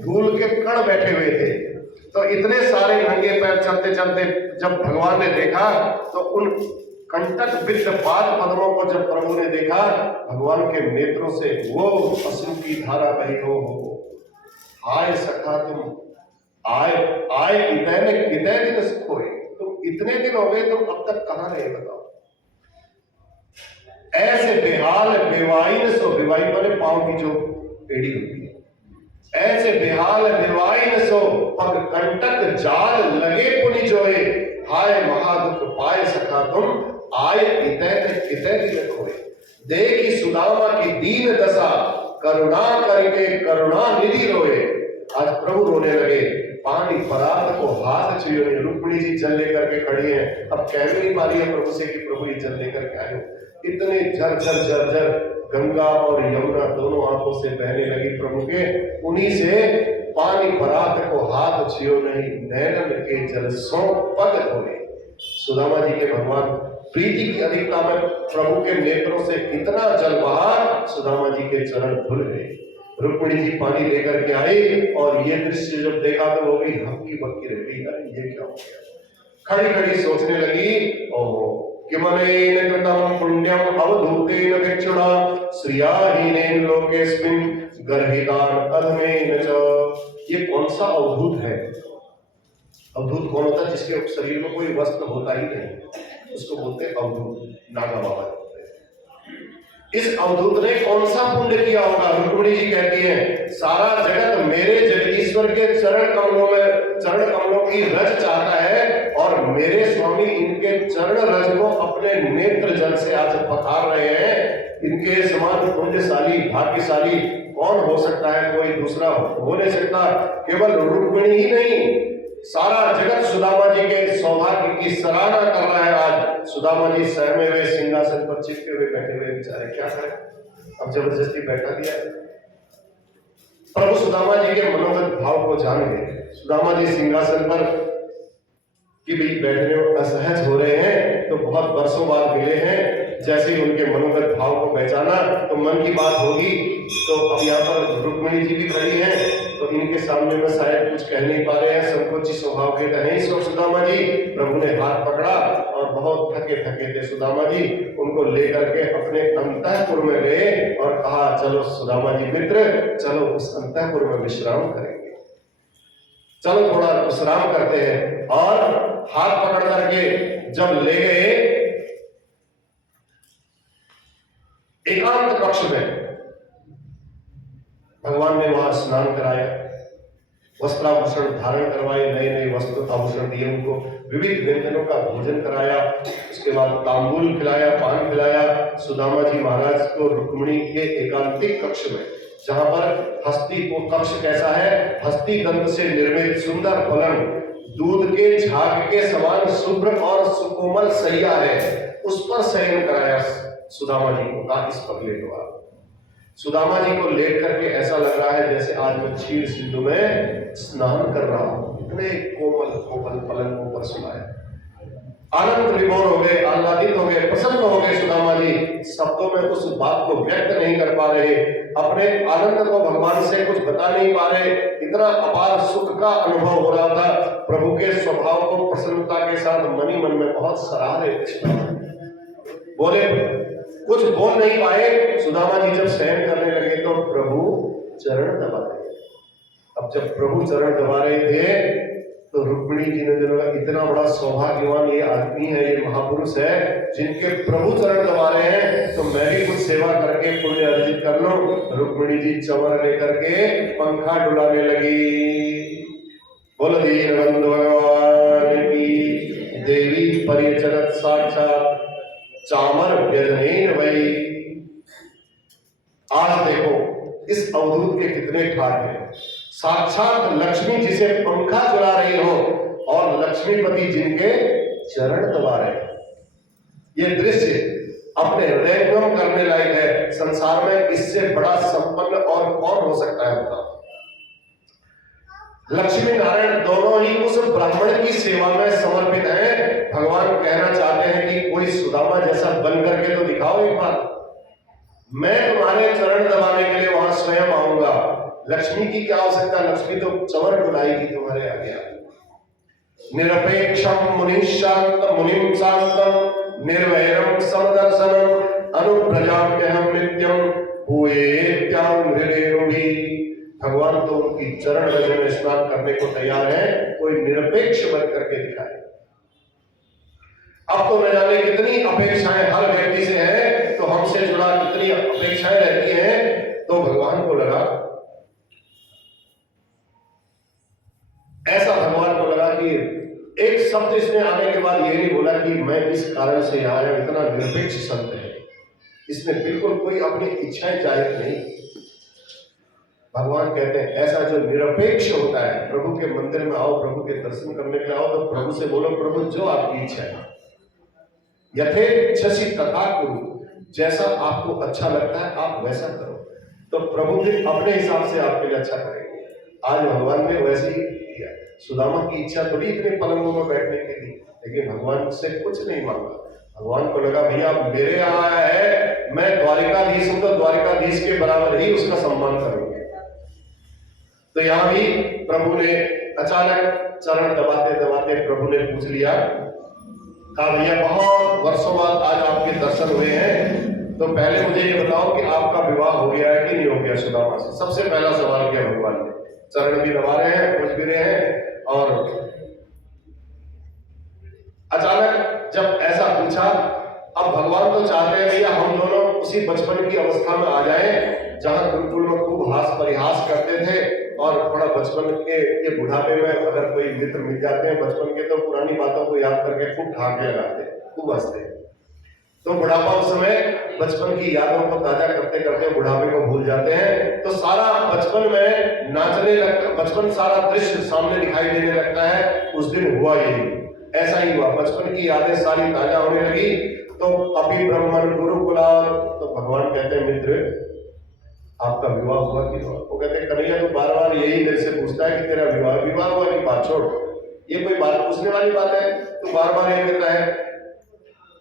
धूल के कण बैठे हुए थे। तो इतने सारे नंगे पैर चलते चलते जब भगवान ने देखा तो उन कंटक बिंद पाद पद्मों को जब प्रभु ने देखा, भगवान के नेत्रों से वो अश्रु की धारा बही हो। हाय सखा तुम आए कितने दिन खोए, तुम इतने दिन हो गए, तुम अब तक कहां रहे बताओ। ऐसे बेहाल बेवाइन सो, बेवाइन माने पांव की जो एड़ी होती है, ऐसे बेहाल बेवाइन सो पग कंटक जाल लगे पुनि जोए। हाय महादुख पाए सखा तुम आए कितने दिन खोए। देखी सुदामा की दीन दशा करुणा करके करुणा निधि रोए। आज प्रभु रोने लगे। पानी परात को हाथ छुए। रुक्मिणी जी जल लेकर के खड़ी है। अब कह नहीं पा रही है प्रभु से कि प्रभु ये जल लेकर के आए। इतने झर गंगा और यमुना दोनों आंखों से बहने लगी प्रभु के। उन्हीं से पानी परात को हाथ छुए नहीं, नैनन के जल सो पग धोए। सुदामा जी के भगवान प्रीति की अधिकता में प्रभु के नेत्रों से इतना जल बहा, सुदामा जी के चरण धुल गए। रुक्मिणी जी पानी लेकर के आई और ये दृश्य जब देखा तो वो भी हक्की बक्की रह गई। अरे ये क्या हो गया। खड़ी खड़ी सोचने लगी, ओ किमनेन कृतं पुण्यम अवधूतेन भिक्षुणा श्रियाहीनेन लोकेस्मिन् गर्हितान् अधमेन च। ये कौन सा अवधूत है? अवधूत कौन होता है? जिसके शरीर में कोई वस्त्र होता ही नहीं, उसको बोलते हैं अवधूत। नागा बाबा इस अवधूत ने कौन सा पुण्य किया होगा? रुक्मिणी जी कहती है सारा जगत मेरे जगदीश्वर के चरण कमलों की रज चाहता है और मेरे स्वामी इनके चरण रज को अपने नेत्र जल से आज पखार रहे हैं। इनके समान पुण्यशाली भाग्यशाली कौन हो सकता है? कोई दूसरा हो नहीं सकता। केवल रुक्मिणी ही नहीं, सारा जगत सुदामा जी के सौभाग्य की सराहना कर रहा है। आज सुदामा जी सहमे हुए सिंहासन पर चिपके हुए बैठे हुए बेचारे क्या करें, अब जबरदस्ती बैठा दिया। प्रभु सुदामा जी के मनोगत भाव को जान गए। सुदामा जी सिंहासन पर कि भी बैठने में असहज हो रहे हैं, तो बहुत वर्षों बाद मिले हैं। जैसे ही उनके मनोगत भाव को पहचाना तो मन की बात होगी। तो अब यहाँ पर रुक्मिणी जी भी खड़ी हैं, तो इनके सामने में शायद कुछ कह नहीं पा रहे हैं, संकोची स्वभाव के हैं इस वक्त सुदामा जी। प्रभु ने हाथ पकड़ा और बहुत थके थके थे सुदामा जी, उनको लेकर के अपने अंतःपुर में गए और कहा चलो सुदामा जी मित्र, चलो उस अंतःपुर में विश्राम करेंगे, चलो थोड़ा विश्राम करते हैं। और हाथ पकड़ करके जब ले गए एकांत कक्ष में, भगवान ने वहां स्नान कराया, वस्त्राभूषण धारण करवाए, नए नए वस्त्र आभूषण दिए उनको, विविध व्यंजनों का भोजन कराया, उसके बाद तांबूल खिलाया, पान खिलाया सुदामा जी महाराज को रुक्मिणी के एकांतिक कक्ष में, जहां पर हस्ती को कक्ष कैसा है, हस्ती दंत से निर्मित सुंदर पलंग, दूध के झाग के समान शुभ्र और सुकोमल सैया है, उस पर शयन कराया सुदामा जी को, कहा इस पर लेटो आप। सुदामा जी को लेट करके ऐसा लग रहा है जैसे आज मैं क्षीर सिंधु में स्नान कर रहा हूं, इतने कोमल कोमल पलंगों पर सुलाया। आनंद विभोर हो गए, आह्लादित हो गए, प्रसन्न हो गए सुदामा जी, शब्दों में उस बात को व्यक्त नहीं कर पा रहे, अपने आनंद को भगवान से कुछ बता नहीं पा रहे, इतना अपार सुख का अनुभव हो रहा था। प्रभु के स्वभाव को प्रसन्नता के साथ मनी मन में बहुत सराह रहे थे। बोले कुछ बोल नहीं पाए, सुदामा जी जब शयन करने लगे तो प्रभु चरण दबा रहे। अब जब प्रभु चरण दबा रहे थे तो रुक्मिणी जी ने जो इतना बड़ा सौभाग्यवान ये आदमी है, ये महापुरुष है जिनके प्रभु चरण दबा रहे हैं, तो मैं भी कुछ सेवा करके पुण्य अर्जित कर लूं। रुक्मिणी जी चवर लेकर के पंखा डुलाने लगी। बोल दीनबंधु भगवान की, देवी परिचरत साक्षात चामर व्यजनेन वही। आज देखो इस अवधूत के कितने ठाट हैं, साक्षात लक्ष्मी जिसे पंखा चला रही हो और लक्ष्मीपति जिनके चरण दबा रहे हैं। ये दृश्य अपने हृदयंगम करने लायक है। संसार में इससे बड़ा संपन्न और कौन हो सकता है बताओ। लक्ष्मी नारायण दोनों ही उस ब्राह्मण की सेवा में समर्पित हैं। भगवान कहना चाहते हैं कि कोई सुदामा जैसा बन करके तो दिखाओ एक बार, मैं तुम्हारे चरण दबाने के लिए वहां स्वयं आऊंगा। लक्ष्मी की क्या आवश्यकता, लक्ष्मी तो चवर डुलाएगी तुम्हारे आगे। निरपेक्षम मुनिशांत मुनिम शांतम निर्वैरम समदर्शनम अनुप्रजाम्यहम नित्यम भूयेत्यां हृदयेरुहि। भगवान तो उनकी चरण रज में स्नान करने को तैयार है, कोई निरपेक्ष बन करके दिखाए। अब तो न जाने कितनी अपेक्षाएं हर व्यक्ति से है, तो हमसे जुड़ा कितनी अपेक्षाएं रहती हैं। तो भगवान को लगा, ऐसा भगवान को लगा कि एक शब्द इसने आने के बाद ये नहीं बोला कि मैं इस कारण से आया, इतना निरपेक्ष शब्द है, इसमें बिल्कुल कोई अपनी इच्छाएं जाहिर नहीं। भगवान कहते हैं ऐसा जो निरपेक्ष होता है, प्रभु के मंदिर में आओ, प्रभु के दर्शन करने के लिए आओ, तो प्रभु से बोलो प्रभु जो आपकी इच्छा है, यथेच्छसि तथा कुरु, जैसा आपको अच्छा लगता है आप वैसा करो, तो प्रभु भी अपने हिसाब से आपके लिए अच्छा करेंगे। आज भगवान ने वैसे ही किया। सुदामा की इच्छा थोड़ी इतने पलंगों में बैठने की थी, लेकिन भगवान से कुछ नहीं मांगा। भगवान को लगा भैया मेरे यहाँ आया है, मैं द्वारिकाधीश हूं, तो द्वारिकाधीश के बराबर ही उसका सम्मान करूंगा। तो यहां भी प्रभु ने अचानक चरण दबाते दबाते प्रभु ने पूछ लिया, कहा भैया बहुत वर्षों बाद आज आपके दर्शन हुए हैं, तो पहले मुझे ये बताओ कि आपका विवाह हो गया है कि नहीं हो गया सुदामा से। सबसे पहला सवाल किया भगवान ने। चरण भी दबा रहे हैं, पूछ भी रहे हैं, और अचानक जब ऐसा पूछा, अब भगवान तो चाहते हैं भैया हम दोनों उसी बचपन की अवस्था में आ जाएं जहां गुरुकुल में खूब हास परिहास करते थे, और थोड़ा बचपन के ये बुढ़ापे में अगर कोई मित्र मिल जाते हैं बचपन के, तो पुरानी बातों को याद करके खूब ठहाके लगाते हैं, खूब हंसते हैं। तो बुढ़ापा उस समय बचपन की यादों को ताजा करते करते बुढ़ापे को भूल जाते हैं, तो सारा बचपन में नाचने लगता, बचपन सारा दृश्य सामने दिखाई देने लगता है। उस दिन हुआ यही, ऐसा ही हुआ, बचपन की यादें सारी ताजा होने लगी। तो अभी ब्रह्मन गुरुकुला, तो भगवान कहते हैं मित्र आपका विवाह हुआ कि नहीं? वो कहते हैं कन्हैया तो बार बार यही मेरे से पूछता है कि तेरा विवाह हुआ कि बात छोड़, ये कोई बात पूछने वाली बात है, तू बार बार ये कहता है।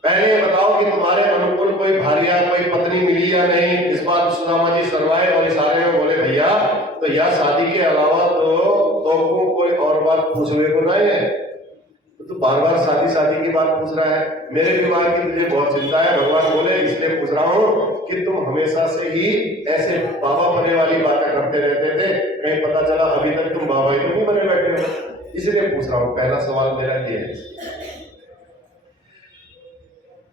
पहले ये बताओ कि तुम्हारे अनुकूल कोई भारिया कोई पत्नी मिली या नहीं। इस बार सुदामा जी शर्माए और इशारे में बोले भैया तो यह शादी के अलावा तो कोई और बात पूछने को नहीं है, तो बार बार शादी शादी की बात पूछ रहा है। मेरे विवाह की तुझे बहुत चिंता है। भगवान बोले इसलिए पूछ रहा हूँ कि तुम हमेशा से ही ऐसे बाबा बने वाली बातें करते रहते थे, कहीं पता चला अभी तक तुम बाबा ही तो नहीं बने बैठे हो, इसलिए पूछ रहा हूँ। पहला सवाल मेरा ये है।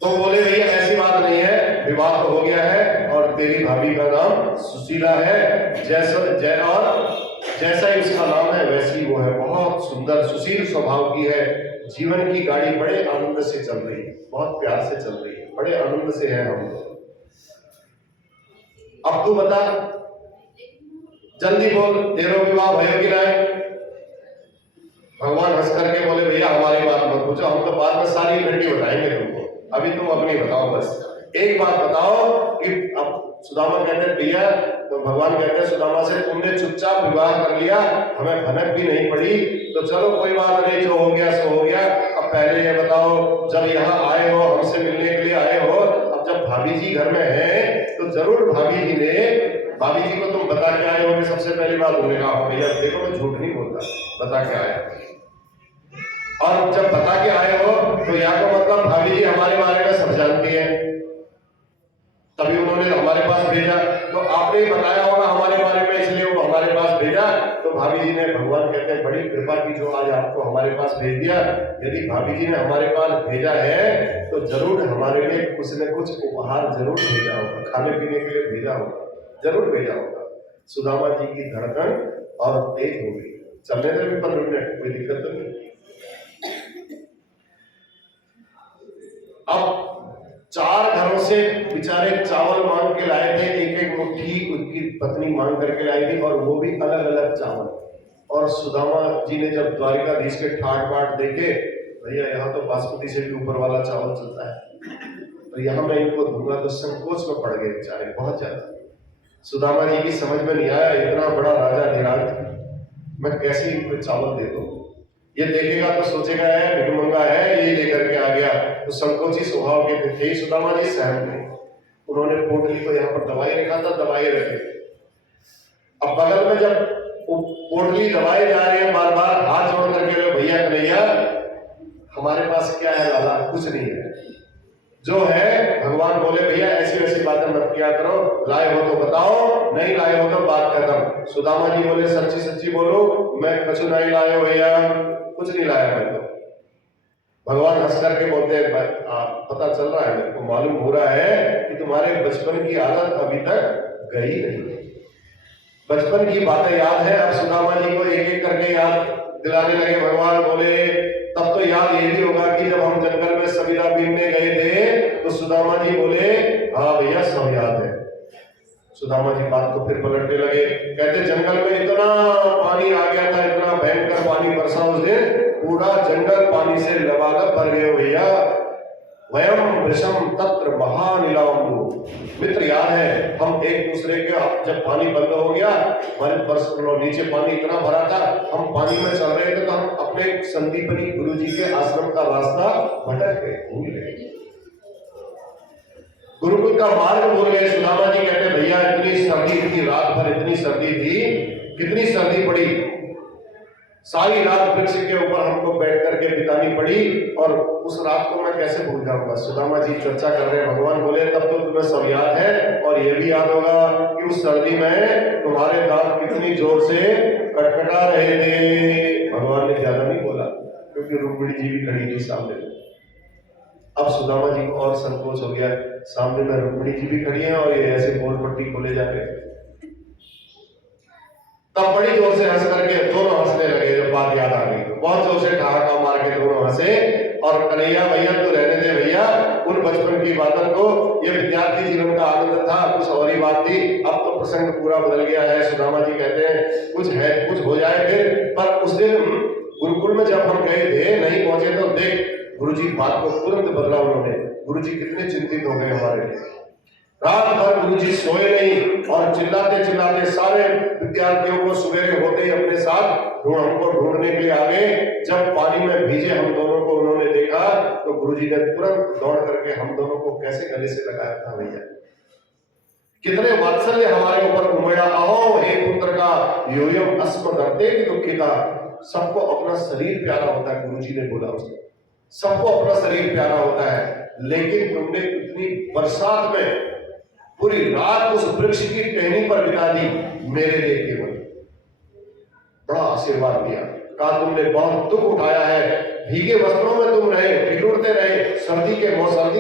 तो बोले भैया ऐसी बात नहीं है, विवाह तो हो गया है और तेरी भाभी का नाम सुशीला है, जैसा ही उसका नाम है वैसी वो है, बहुत सुंदर सुशील स्वभाव की है, जीवन की गाड़ी बड़े आनंद से चल रही है, बहुत प्यार से चल रही है, बड़े आनंद से है हम लोग। अब तू बता, जल्दी बोल, तेरो विवाह भयो कि नहीं? भगवान हंस करके बोले भैया हमारी बात मत पूछो, हम तो बाद में सारी इकट्ठी बताएंगे तुमको, अभी तुम अपनी बताओ। बस एक बात बताओ कि अब सुदामा कहते हैं भैया, तो भगवान कहते हैं सुदामा से तुमने चुपचाप विवाह कर लिया, हमें भनक भी नहीं पड़ी, तो चलो कोई बात नहीं, जो हो गया सो हो गया। अब पहले ये बताओ, जब यहाँ आए हो हमसे मिलने के लिए आए हो, अब जब भाभी जी घर में है तो जरूर भाभी जी को तुम बता के आए होगे। सबसे पहली बात उन्होंने कहा भैया देखो मैं झूठ नहीं बोलता, बता के आया। और जब बता के आए हो तो या तो मतलब भाभी जी हमारे बारे में सब जानती है, तभी उन्होंने हमारे पास भेजा, तो आपने बताया होगा हमारे बारे में इसलिए वो हमारे पास भेजा। तो भाभी जी ने, भगवान कहते हैं बड़ी कृपा की जो आज आपको हमारे पास भेज दिया। यदि भाभी जी ने हमारे पास भेजा है तो जरूर हमारे लिए कुछ न कुछ उपहार जरूर भेजा होगा, खाने पीने के लिए भेजा होगा, जरूर भेजा होगा। सुदामा जी की धड़कन और तेज हो गई, चलने में भी 15 मिनट कोई दिक्कत तो नहीं। अब 4 घरों से बेचारे चावल मांग के लाए थे, एक एक मुट्ठी उसकी पत्नी मांग करके लाई थी, और वो भी अलग अलग चावल। और सुदामा जी ने जब द्वारिकाधीश के ठाट बाट देखे, भैया यहाँ तो बासमती से भी ऊपर वाला चावल चलता है, तो यहाँ मैं इनको दूंगा, तो संकोच में पड़ गए बेचारे बहुत ज्यादा। सुदामा जी की समझ में नहीं आया, इतना बड़ा राजा धीराज मैं कैसे इनको चावल दे दूं। ये देखेगा तो सोचेगा है भिखमंगा है, ये लेकर के आ गया, तो संकोची स्वभाव के थे सुदामा जी, सहम नहीं। उन्होंने पोटली को यहाँ पर दवाई रखा था, दवाई रखे। अब बगल में जब पोटली दवाई जा रही है, बार बार हाथ जोड़ करके भैया कन्हैया हमारे पास क्या है लाला, कुछ नहीं है, जो है भगवान बोले भैया ऐसी वैसी बातें मत किया करो, लाए हो तो बताओ, नहीं लाए हो तो बात खत्म। सुदामा जी बोले सच्ची सच्ची बोलो, मैं कुछ नहीं लाए हो भैया, कुछ नहीं लाया मैं तो। भगवान हंस करके बोलते हैं पता चल रहा है, मेरे को मालूम हो रहा है कि तुम्हारे बचपन की आदत अभी तक गई नहीं, बचपन की बातें याद है। अब सुदामा जी को एक एक करके याद दिलाने लगे। भगवान बोले तब तो याद ये भी होगा कि जब हम जंगल में सबीरा बीनने गए थे, तो सुदामा जी बोले हाँ भैया सब याद है। सुदामा जी बात को फिर पलटने लगे, कहते जंगल में इतना पानी आ गया था, इतना भयंकर पानी बरसा उस दिन, पूरा जंगल पानी से लबालब भर गए भैया। वयम वृषम तत्र महानिलाम्बु, मित्र याद है हम एक दूसरे के, जब पानी बंद हो गया, हमारे बरस नीचे पानी इतना भरा था, हम पानी में चल रहे थे, तो हम अपने संदीपनी गुरु जी के आश्रम का रास्ता भटक गए, भूल गए, गुरुकुल का मार्ग भूल गए। सुदामा जी कहते भैया इतनी सर्दी थी, रात भर इतनी सर्दी थी, कितनी सर्दी पड़ी, सारी रात वृक्ष के ऊपर हमको बैठ करके बितानी पड़ी, और उस रात को मैं कैसे भूल जाऊंगा। सुदामा जी चर्चा कर रहे हैं, भगवान बोले तब तो तुम्हें सब याद है, और ये भी याद होगा कि उस सर्दी में तुम्हारे दांत कितनी जोर से कटकटा रहे थे। भगवान ने ज्यादा नहीं बोला क्योंकि रुक्मिणी जी भी खड़ी थी सामने। अब सुदामा जी को और संकोच हो गया, सामने में रुक्मिणी जी भी खड़ी है और ये ऐसे गोल पट्टी खोले जा रहे हैं। तब बड़ी जोर से हंस करके दोनों हंसने लगे, जब बात याद आ गई तो बहुत जोर से ठहाका मार के दोनों हंसे, और कन्हैया भैया तू रहने दे भैया उन बचपन की बातों को, ये विद्यार्थी जीवन का आनंद था, कुछ और ही बात थी, अब तो प्रसंग पूरा बदल गया है। सुदामा जी कहते हैं कुछ है कुछ हो जाए फिर, पर उस दिन गुरुकुल में जब हम गए थे नहीं पहुंचे, तो देख गुरुजी बात को तुरंत बदला उन्होंने। गुरुजी कितने चिंतित हो गए हमारे लिए, रात भर गुरुजी सोए नहीं, और चिल्लाते चिल्लाते सारे विद्यार्थियों को सवेरे होते ही अपने साथ हमको ढूंढने के लिए आ गए। जब पानी में भीजे हम दोनों को उन्होंने देखा, तो गुरुजी ने तुरंत दौड़ करके हम दोनों को कैसे गले से लगाया था भैया। कितने वात्सल्य हमारे ऊपर उमड़ा। अहो हे पुत्र का योयम अस्म दर्दे की दुखिता। सबको अपना शरीर प्यारा होता है, गुरुजी ने बोला उसने, सबको अपना शरीर प्यारा होता है, लेकिन तुमने इतनी बरसात में पूरी रात उस वृक्ष की टहनी पर बिता दी मेरे लिए केवल। बड़ा आशीर्वाद दिया। कहा तुमने बहुत दुख उठाया है, भीगे वस्त्रों में तुम रहे, ठिठुरते रहे, सर्दी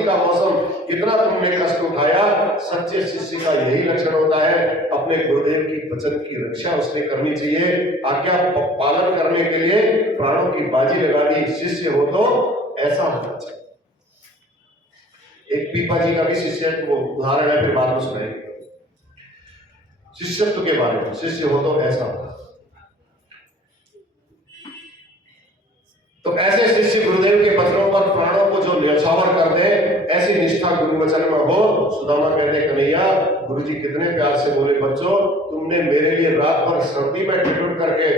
का मौसम, कितना तुमने कष्ट उठाया। सच्चे शिष्य का यही लक्षण होता है, अपने गुरुदेव की वचन की रक्षा उसने करनी चाहिए। आज्ञा पालन करने के लिए प्राणों की बाजी लगा दी। शिष्य हो तो ऐसा होना चाहिए। एक पीपा जी का भी शिष्य वो उदाहरण है, फिर बाद में सुनाएंगे शिष्यत्व के बारे में। शिष्य हो तो ऐसा, तो ऐसे शिष्य गुरुदेव के वचनों पर प्राणों को जो न्यौछावर कर दे, ऐसी निष्ठा गुरु वचन में हो। सुदामा कहते कन्हैया गुरुजी कितने प्यार से बोले, बच्चों तुमने मेरे लिए रात भर सर्दी में ठिठुर करके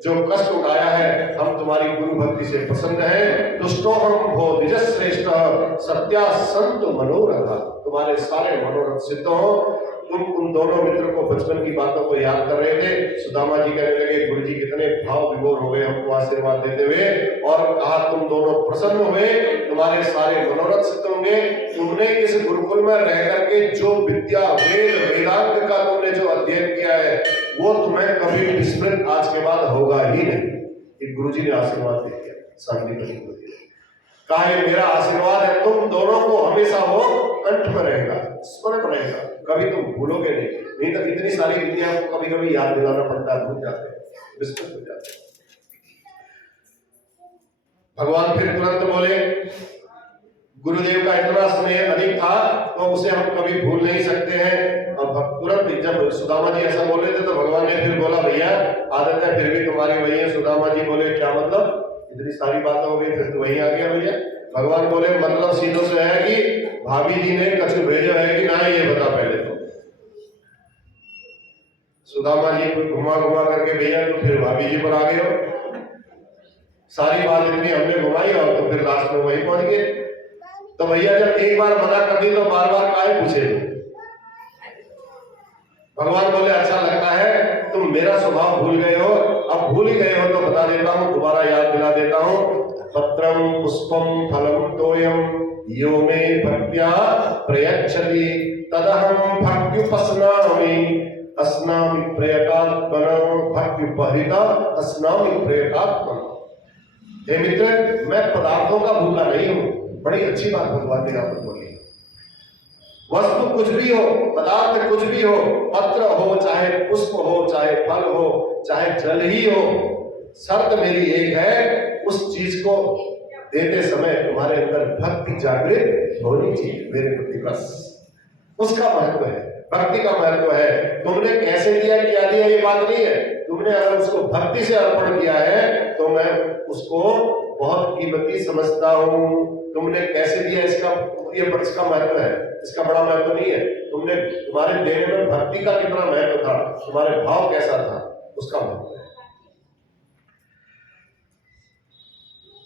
जो कष्ट उठाया है, हम तुम्हारी गुरु भक्ति से प्रसन्न है। दुष्टो हम भो निज श्रेष्ठ सत्या संत मनोरथ। तुम्हारे सारे मनोरथ सिद्ध हो। तुम उन दोनों मित्र को बचपन की बातों को याद कर रहे थे। सुदामा जी कहने लगे गुरुजी कितने भाव विभोर हो गए हमको आशीर्वाद देते हुए, और कहा तुम दोनों प्रसन्न हुए, तुम्हारे सारे मनोरथ सिद्ध होंगे। तुमने इस गुरुकुल में रह करके जो विद्या वेद वेदांत का तुमने जो अध्ययन किया है, वो तुम्हें कभी विस्मृत आज के बाद होगा ही नहीं। ये गुरुजी ने आशीर्वाद दे दिया शांति बनी को। कहा ये मेरा आशीर्वाद है, तुम दोनों को हमेशा वो कंठ में रहेगा, स्मरण रहेगा, कभी तुम भूलोगे नहीं तो इतनी सारी विद्या को कभी कभी याद दिलाना पड़ता है, भूल जाते हैं, विस्मृत हो जाते हैं। भगवान फिर तुरंत बोले, गुरुदेव का इतना स्नेह अधिक था तो उसे हम कभी भूल नहीं सकते हैं। अब तुरंत जब सुदामा जी ऐसा बोले थे तो भगवान ने फिर बोला भैया आदत है फिर भी तुम्हारी वही है। सुदामा जी बोले क्या मतलब, इतनी सारी बातें हो गई फिर तो वही आ गया भैया। भगवान बोले मतलब सीधो से है कि भाभी जी ने कछु भेजा है कि ना, ये बता पहले तो। सुदामा जी को घुमा घुमा करके भैया तो फिर भाभी जी पर आ गए हो। सारी बात इतनी हमने घुमाई और तो फिर लास्ट में वही पहुंच गए। तो भैया जब एक बार मना कर दी तो बार बार काहे पूछे। भगवान बोले अच्छा लगता है तुम मेरा स्वभाव भूल गए हो, अब भूल ही गए हो तो बता देता हूं, दोबारा याद दिला देता हूं। पत्रम पुष्पम फलम तोयम यो मे भक्त्या प्रयच्छति तदहं भक्त्युपस्नामि अस्नामि प्रयतात्मनः भक्त्युपहृता अस्नामि प्रयतात्मनः। हे मित्र मैं पदार्थों का भूखा नहीं हूं। बड़ी अच्छी बात भगवान ने यहाँ पर बोली। वस्तु कुछ भी हो, पदार्थ कुछ भी हो, पत्र हो चाहे पुष्प हो चाहे फल हो चाहे जल ही हो, शर्त मेरी एक है, उस चीज को देते समय तुम्हारे अंदर भक्ति जागृत होनी चाहिए मेरे प्रति, बस उसका महत्व है, भक्ति का महत्व है। तुमने कैसे दिया क्या दिया ये बात नहीं है, तुमने अगर उसको भक्ति से अर्पण किया है तो मैं उसको बहुत कीमती समझता हूं। तुमने कैसे दिया इसका महत्व है, इसका बड़ा महत्व नहीं है। तुमने तुम्हारे देने में भक्ति का कितना महत्व था, तुम्हारे भाव कैसा था, उसका महत्व है।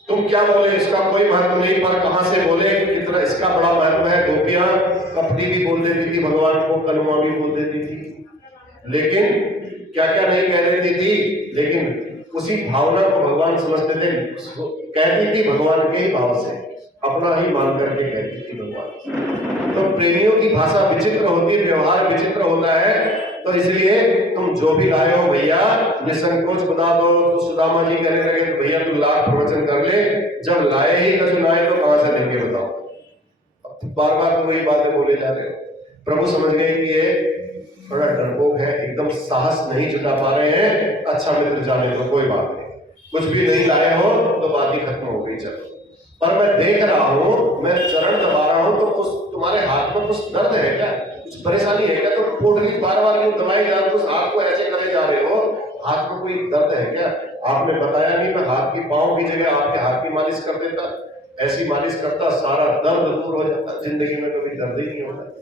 तुम क्या बोले इसका कोई महत्व नहीं, पर कहां से बोले कितना इसका बड़ा महत्व है। गोपियां कपटी भी बोल देती थी भगवान को, कलमा भी बोल देती थी, लेकिन क्या क्या नहीं कह देती थी, लेकिन उसी भावना को भगवान समझते थे। कहती थी भगवान के ही भाव से, अपना ही मान करके कहती थी भगवान। तो प्रेमियों की भाषा विचित्र होती है, व्यवहार विचित्र होता है, तो इसलिए तुम जो भी लाए हो भैया निसंकोच बता दो। तो सुदामा जी कहने लगे तो भैया तू लाख प्रवचन कर ले, जब लाए ही कछु लाए तो कहां से देंगे बताओ। अब बार बार तो वही बातें बोले जा रहे हो। प्रभु समझ गए कि ये बड़ा डरपोक है, एकदम साहस नहीं जुटा पा रहे हैं। अच्छा मित्र जाने दो, कोई बात नहीं, कुछ भी नहीं लाए हो तो बात ही खत्म हो गई, चलो। पर मैं देख रहा हूं, मैं चरण दबा रहा हूं, तो कुछ तुम्हारे हाथ में कुछ दर्द है क्या, कुछ परेशानी है क्या? तो पोटली बार बार क्यों दबाई जा रहे हो, उस हाथ को ऐसे करे जा रहे हो, हाथ में कोई दर्द है क्या? आपने बताया नहीं, मैं हाथ की पांव की जगह आपके हाथ की मालिश कर देता, ऐसी मालिश करता, सारा दर्द दूर हो जाता, जिंदगी में कभी दर्द ही नहीं होता।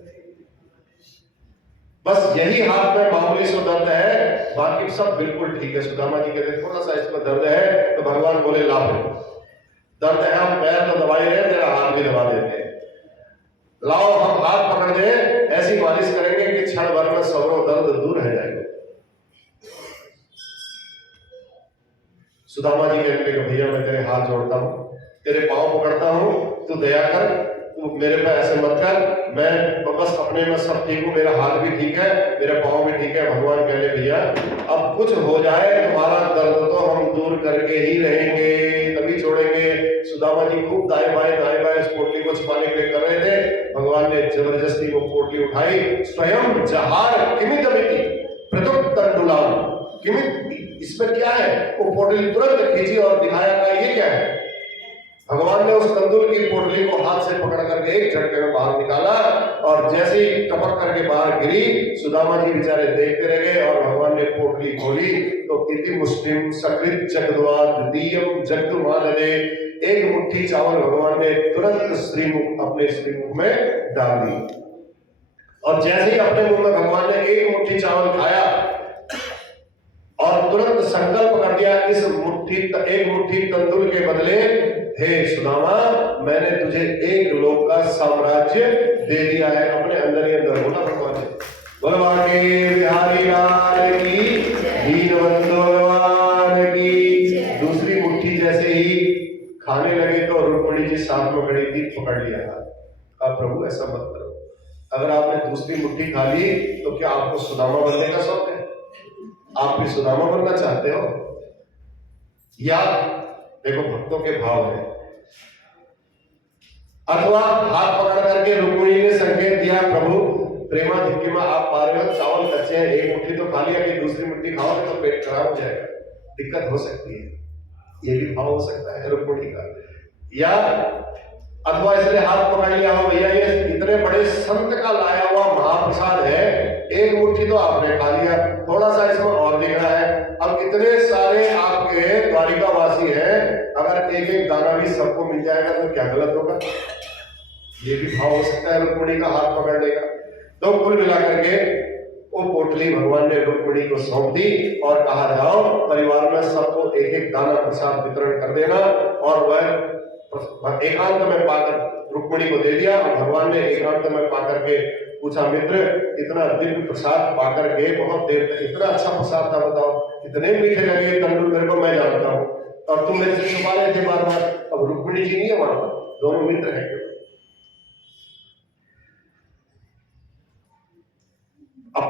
बस यही हाथ में मामूली सो दर्द है, बाकी सब बिल्कुल ठीक है। सुदामा जी कहते थोड़ा सा इसमें दर्द है, तो भगवान बोले ला फिर। दर्द है, हम पैर तो दबा ही रहे, तेरा हाथ भी दबा देते हैं। लाओ हम हाथ पकड़ दे, ऐसी मालिश करेंगे कि क्षण भर में सौरों दर्द दूर हो जाएगा। सुदामा जी कहते हैं भैया मैं तेरे हाथ जोड़ता हूं, तेरे पांव पकड़ता हूं, तू दया कर, तू मेरे पे ऐसे मत कर, मैं बस अपने में सब ठीक हूं, मेरा हाथ भी ठीक है, मेरे पांव भी ठीक है। भगवान कहले भैया अब कुछ हो जाए तुम्हारा दर्द तो हम दूर करके ही रहेंगे, तभी छोड़ेंगे। सुदामा जी खूब दाएं बाएं उस पोटली को छुपाने के लिए कर रहे थे। भगवान ने जबरदस्ती वो पोटली उठाई, स्वयं जहार किमित प्रतुक तंडुलाम किमित, इसमें क्या है? वो पोटली तुरंत खींची और दिखाया था ये क्या है। भगवान ने उस तंदुल की पोटली को हाथ से पकड़ करके एक झटके में बाहर निकाला और जैसे ही टपक करके बाहर गिरी, सुदामा जी बेचारे देखते रह गए और भगवान ने पोटली खोली तो इति मुस्लिम सकृत जगद्वा द्वितीयम जगदुमानने, एक मुट्ठी चावल भगवान ने तुरंत श्रीमुख अपने श्रीमुख में डाल दी। और जैसे ही अपने मुंह में भगवान ने एक मुट्ठी चावल खाया और तुरंत संकल्प कर दिया, इस एक मुट्ठी तंदुल के बदले हे सुदामा मैंने तुझे एक लोक का साम्राज्य दे दिया है। अपने अंदर ही अंदर बोला भगवान ने, भगवान के बिहारी लाल की, दीनबंधु भगवान की। दूसरी मुट्ठी जैसे ही खाने लगे तो रुक्मिणी जी साथ में खड़ी थी, पकड़ लिया था। कहा प्रभु ऐसा मत करो, अगर आपने दूसरी मुट्ठी खा ली तो क्या आपको सुदामा बनने का शौक है? आप भी सुदामा बनना चाहते हो? या देखो भक्तों के भाव है। अथवा हाथ पकड़ करके रुक्मिणी ने संकेत दिया प्रभु प्रेमाधिक्य में आप पा रहे हो, चावल कच्चे हैं, एक मुट्ठी तो खा लिया कि दूसरी मुट्ठी खाओगे तो पेट खराब हो जाएगा, दिक्कत हो सकती है। ये भी भाव हो सकता है रुक्मिणी का। या अथवा इसलिए हाथ पकड़ लिया हो भैया ये इतने बड़े संत का लाया हुआ महाप्रसाद है, एक मुट्ठी तो आपने खा लिया, थोड़ा सा इसमें और दिख रहा है, अब इतने सारे आपके द्वारिकावासी हैं, अगर एक एक दाना भी सबको मिल जाएगा तो क्या गलत होगा? ये भी भाव हो सकता है रुक्मिणी का हाथ पकड़ने का। तो कुल मिलाकर के वो पोटली भगवान ने रुक्मिणी को सौंप दी और कहा जाओ परिवार में सबको एक एक दाना प्रसाद वितरण कर देना। और वह एकांत में पाकर रुक्मिणी को दे दिया और भगवान ने एकांत में पाकर के पूछा मित्र इतना दिव्य प्रसाद पाकर के बहुत देर तक इतना अच्छा प्रसाद था, बताओ कितने मीठे लगे तंदूर, मेरे को मैं जानता हूँ और तुम मेरे से छुपा रहे थे बार बार। अब रुक्मिणी जी नहीं है वहां पर, दोनों मित्र हैं। अब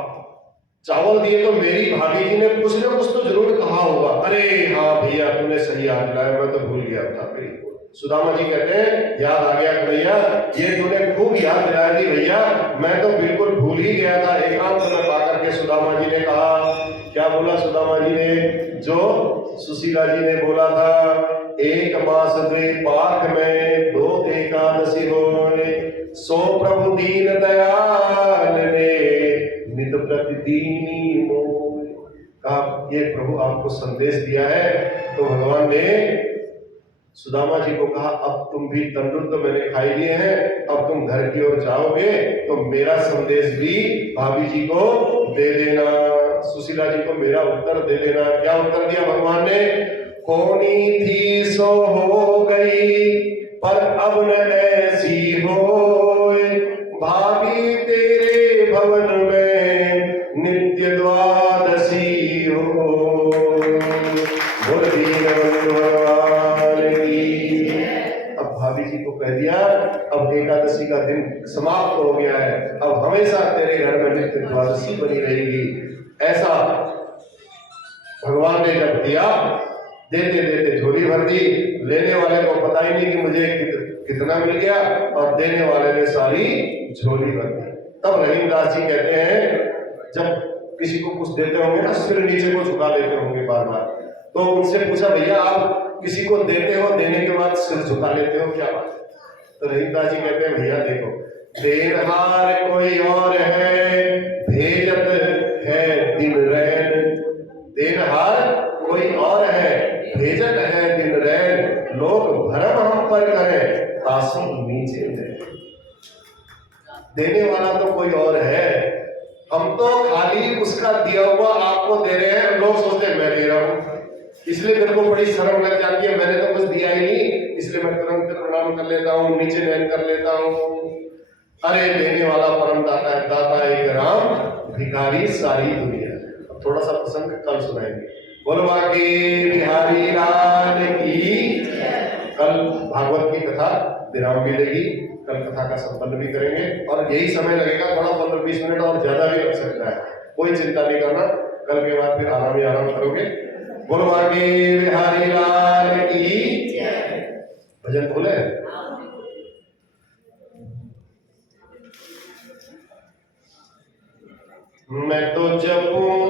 चावल दिए तो मेरी भाभी जी ने कुछ ना कुछ तो जरूर कहा होगा, अरे हाँ भैया तूने सही याद दिलाया, मैं तो भूल गया था। सुदामा जी कहते हैं याद आ गया भैया, ये तूने खूब याद दिलाया थी भैया, मैं तो बिल्कुल भूल ही गया था। एकांत में पाकर के सुदामा जी ने कहा, क्या बोला सुदामा जी ने? जो सुशीला जी ने बोला था, एक मास द्वे पाठ में दो एकादशी होने, सो प्रभु दीन दयाल ने नित प्रतिदीनी मोह। कहा ये प्रभु आपको संदेश दिया है। तो भगवान ने सुदामा जी को कहा अब तुम भी तंदूर तो मैंने खाई लिए हैं, अब तुम घर की ओर जाओगे तो मेरा संदेश भी भाभी जी को दे देना, सुशीला जी को मेरा उत्तर दे देना। क्या उत्तर दिया भगवान ने? होनी थी सो हो गई पर अब न ऐसी होए, भाभी तेरे भवन में नित्य द्वादशी हो। भाभी जी को कह दिया अब एकादशी का दिन समाप्त हो गया है, अब हमेशा तेरे घर में नित्य द्वादशी बनी रहेगी। ऐसा भगवान ने जब दिया, देते देते झोली भर दी, लेने वाले को पता ही नहीं कि मुझे कितना मिल गया और देने वाले ने सारी झोली भर दी। तब रहीमदास जी कहते हैं जब किसी को कुछ देते होंगे ना सिर नीचे को झुका लेते होंगे बार बार, तो उनसे पूछा भैया आप किसी को देते हो, देने के बाद सिर झुका लेते हो, क्या बात है? तो रहीमदास जी कहते हैं भैया देखो देनहार कोई और है, भेजत है दिन रैन। देनहार कोई और है, भेजत है दिन रैन, लोग भरम हम पर करें तासु नीचे है। देने वाला तो कोई और है, हम तो खाली उसका दिया हुआ आपको दे रहे हैं, लोग सोचते हैं मैं दे रहा हूं, इसलिए मेरे को बड़ी शर्म लग जाती है, मैंने तो कुछ दिया ही नहीं इसलिए बिहारी सारी दुनिया। अब थोड़ा सा प्रसंग कल सुनाएंगे। बोलो बाके बिहारी लाल की। कल भागवत की कथा विराम मिलेगी, कल कथा का संपन्न भी करेंगे और यही समय लगेगा, थोड़ा 15-20 मिनट और ज्यादा भी लग सकता है, कोई चिंता नहीं करना, कल के बाद फिर आराम ही आराम करोगे। बोलो बाके बिहारी लाल की। भजन बोले। मैं तो जपूं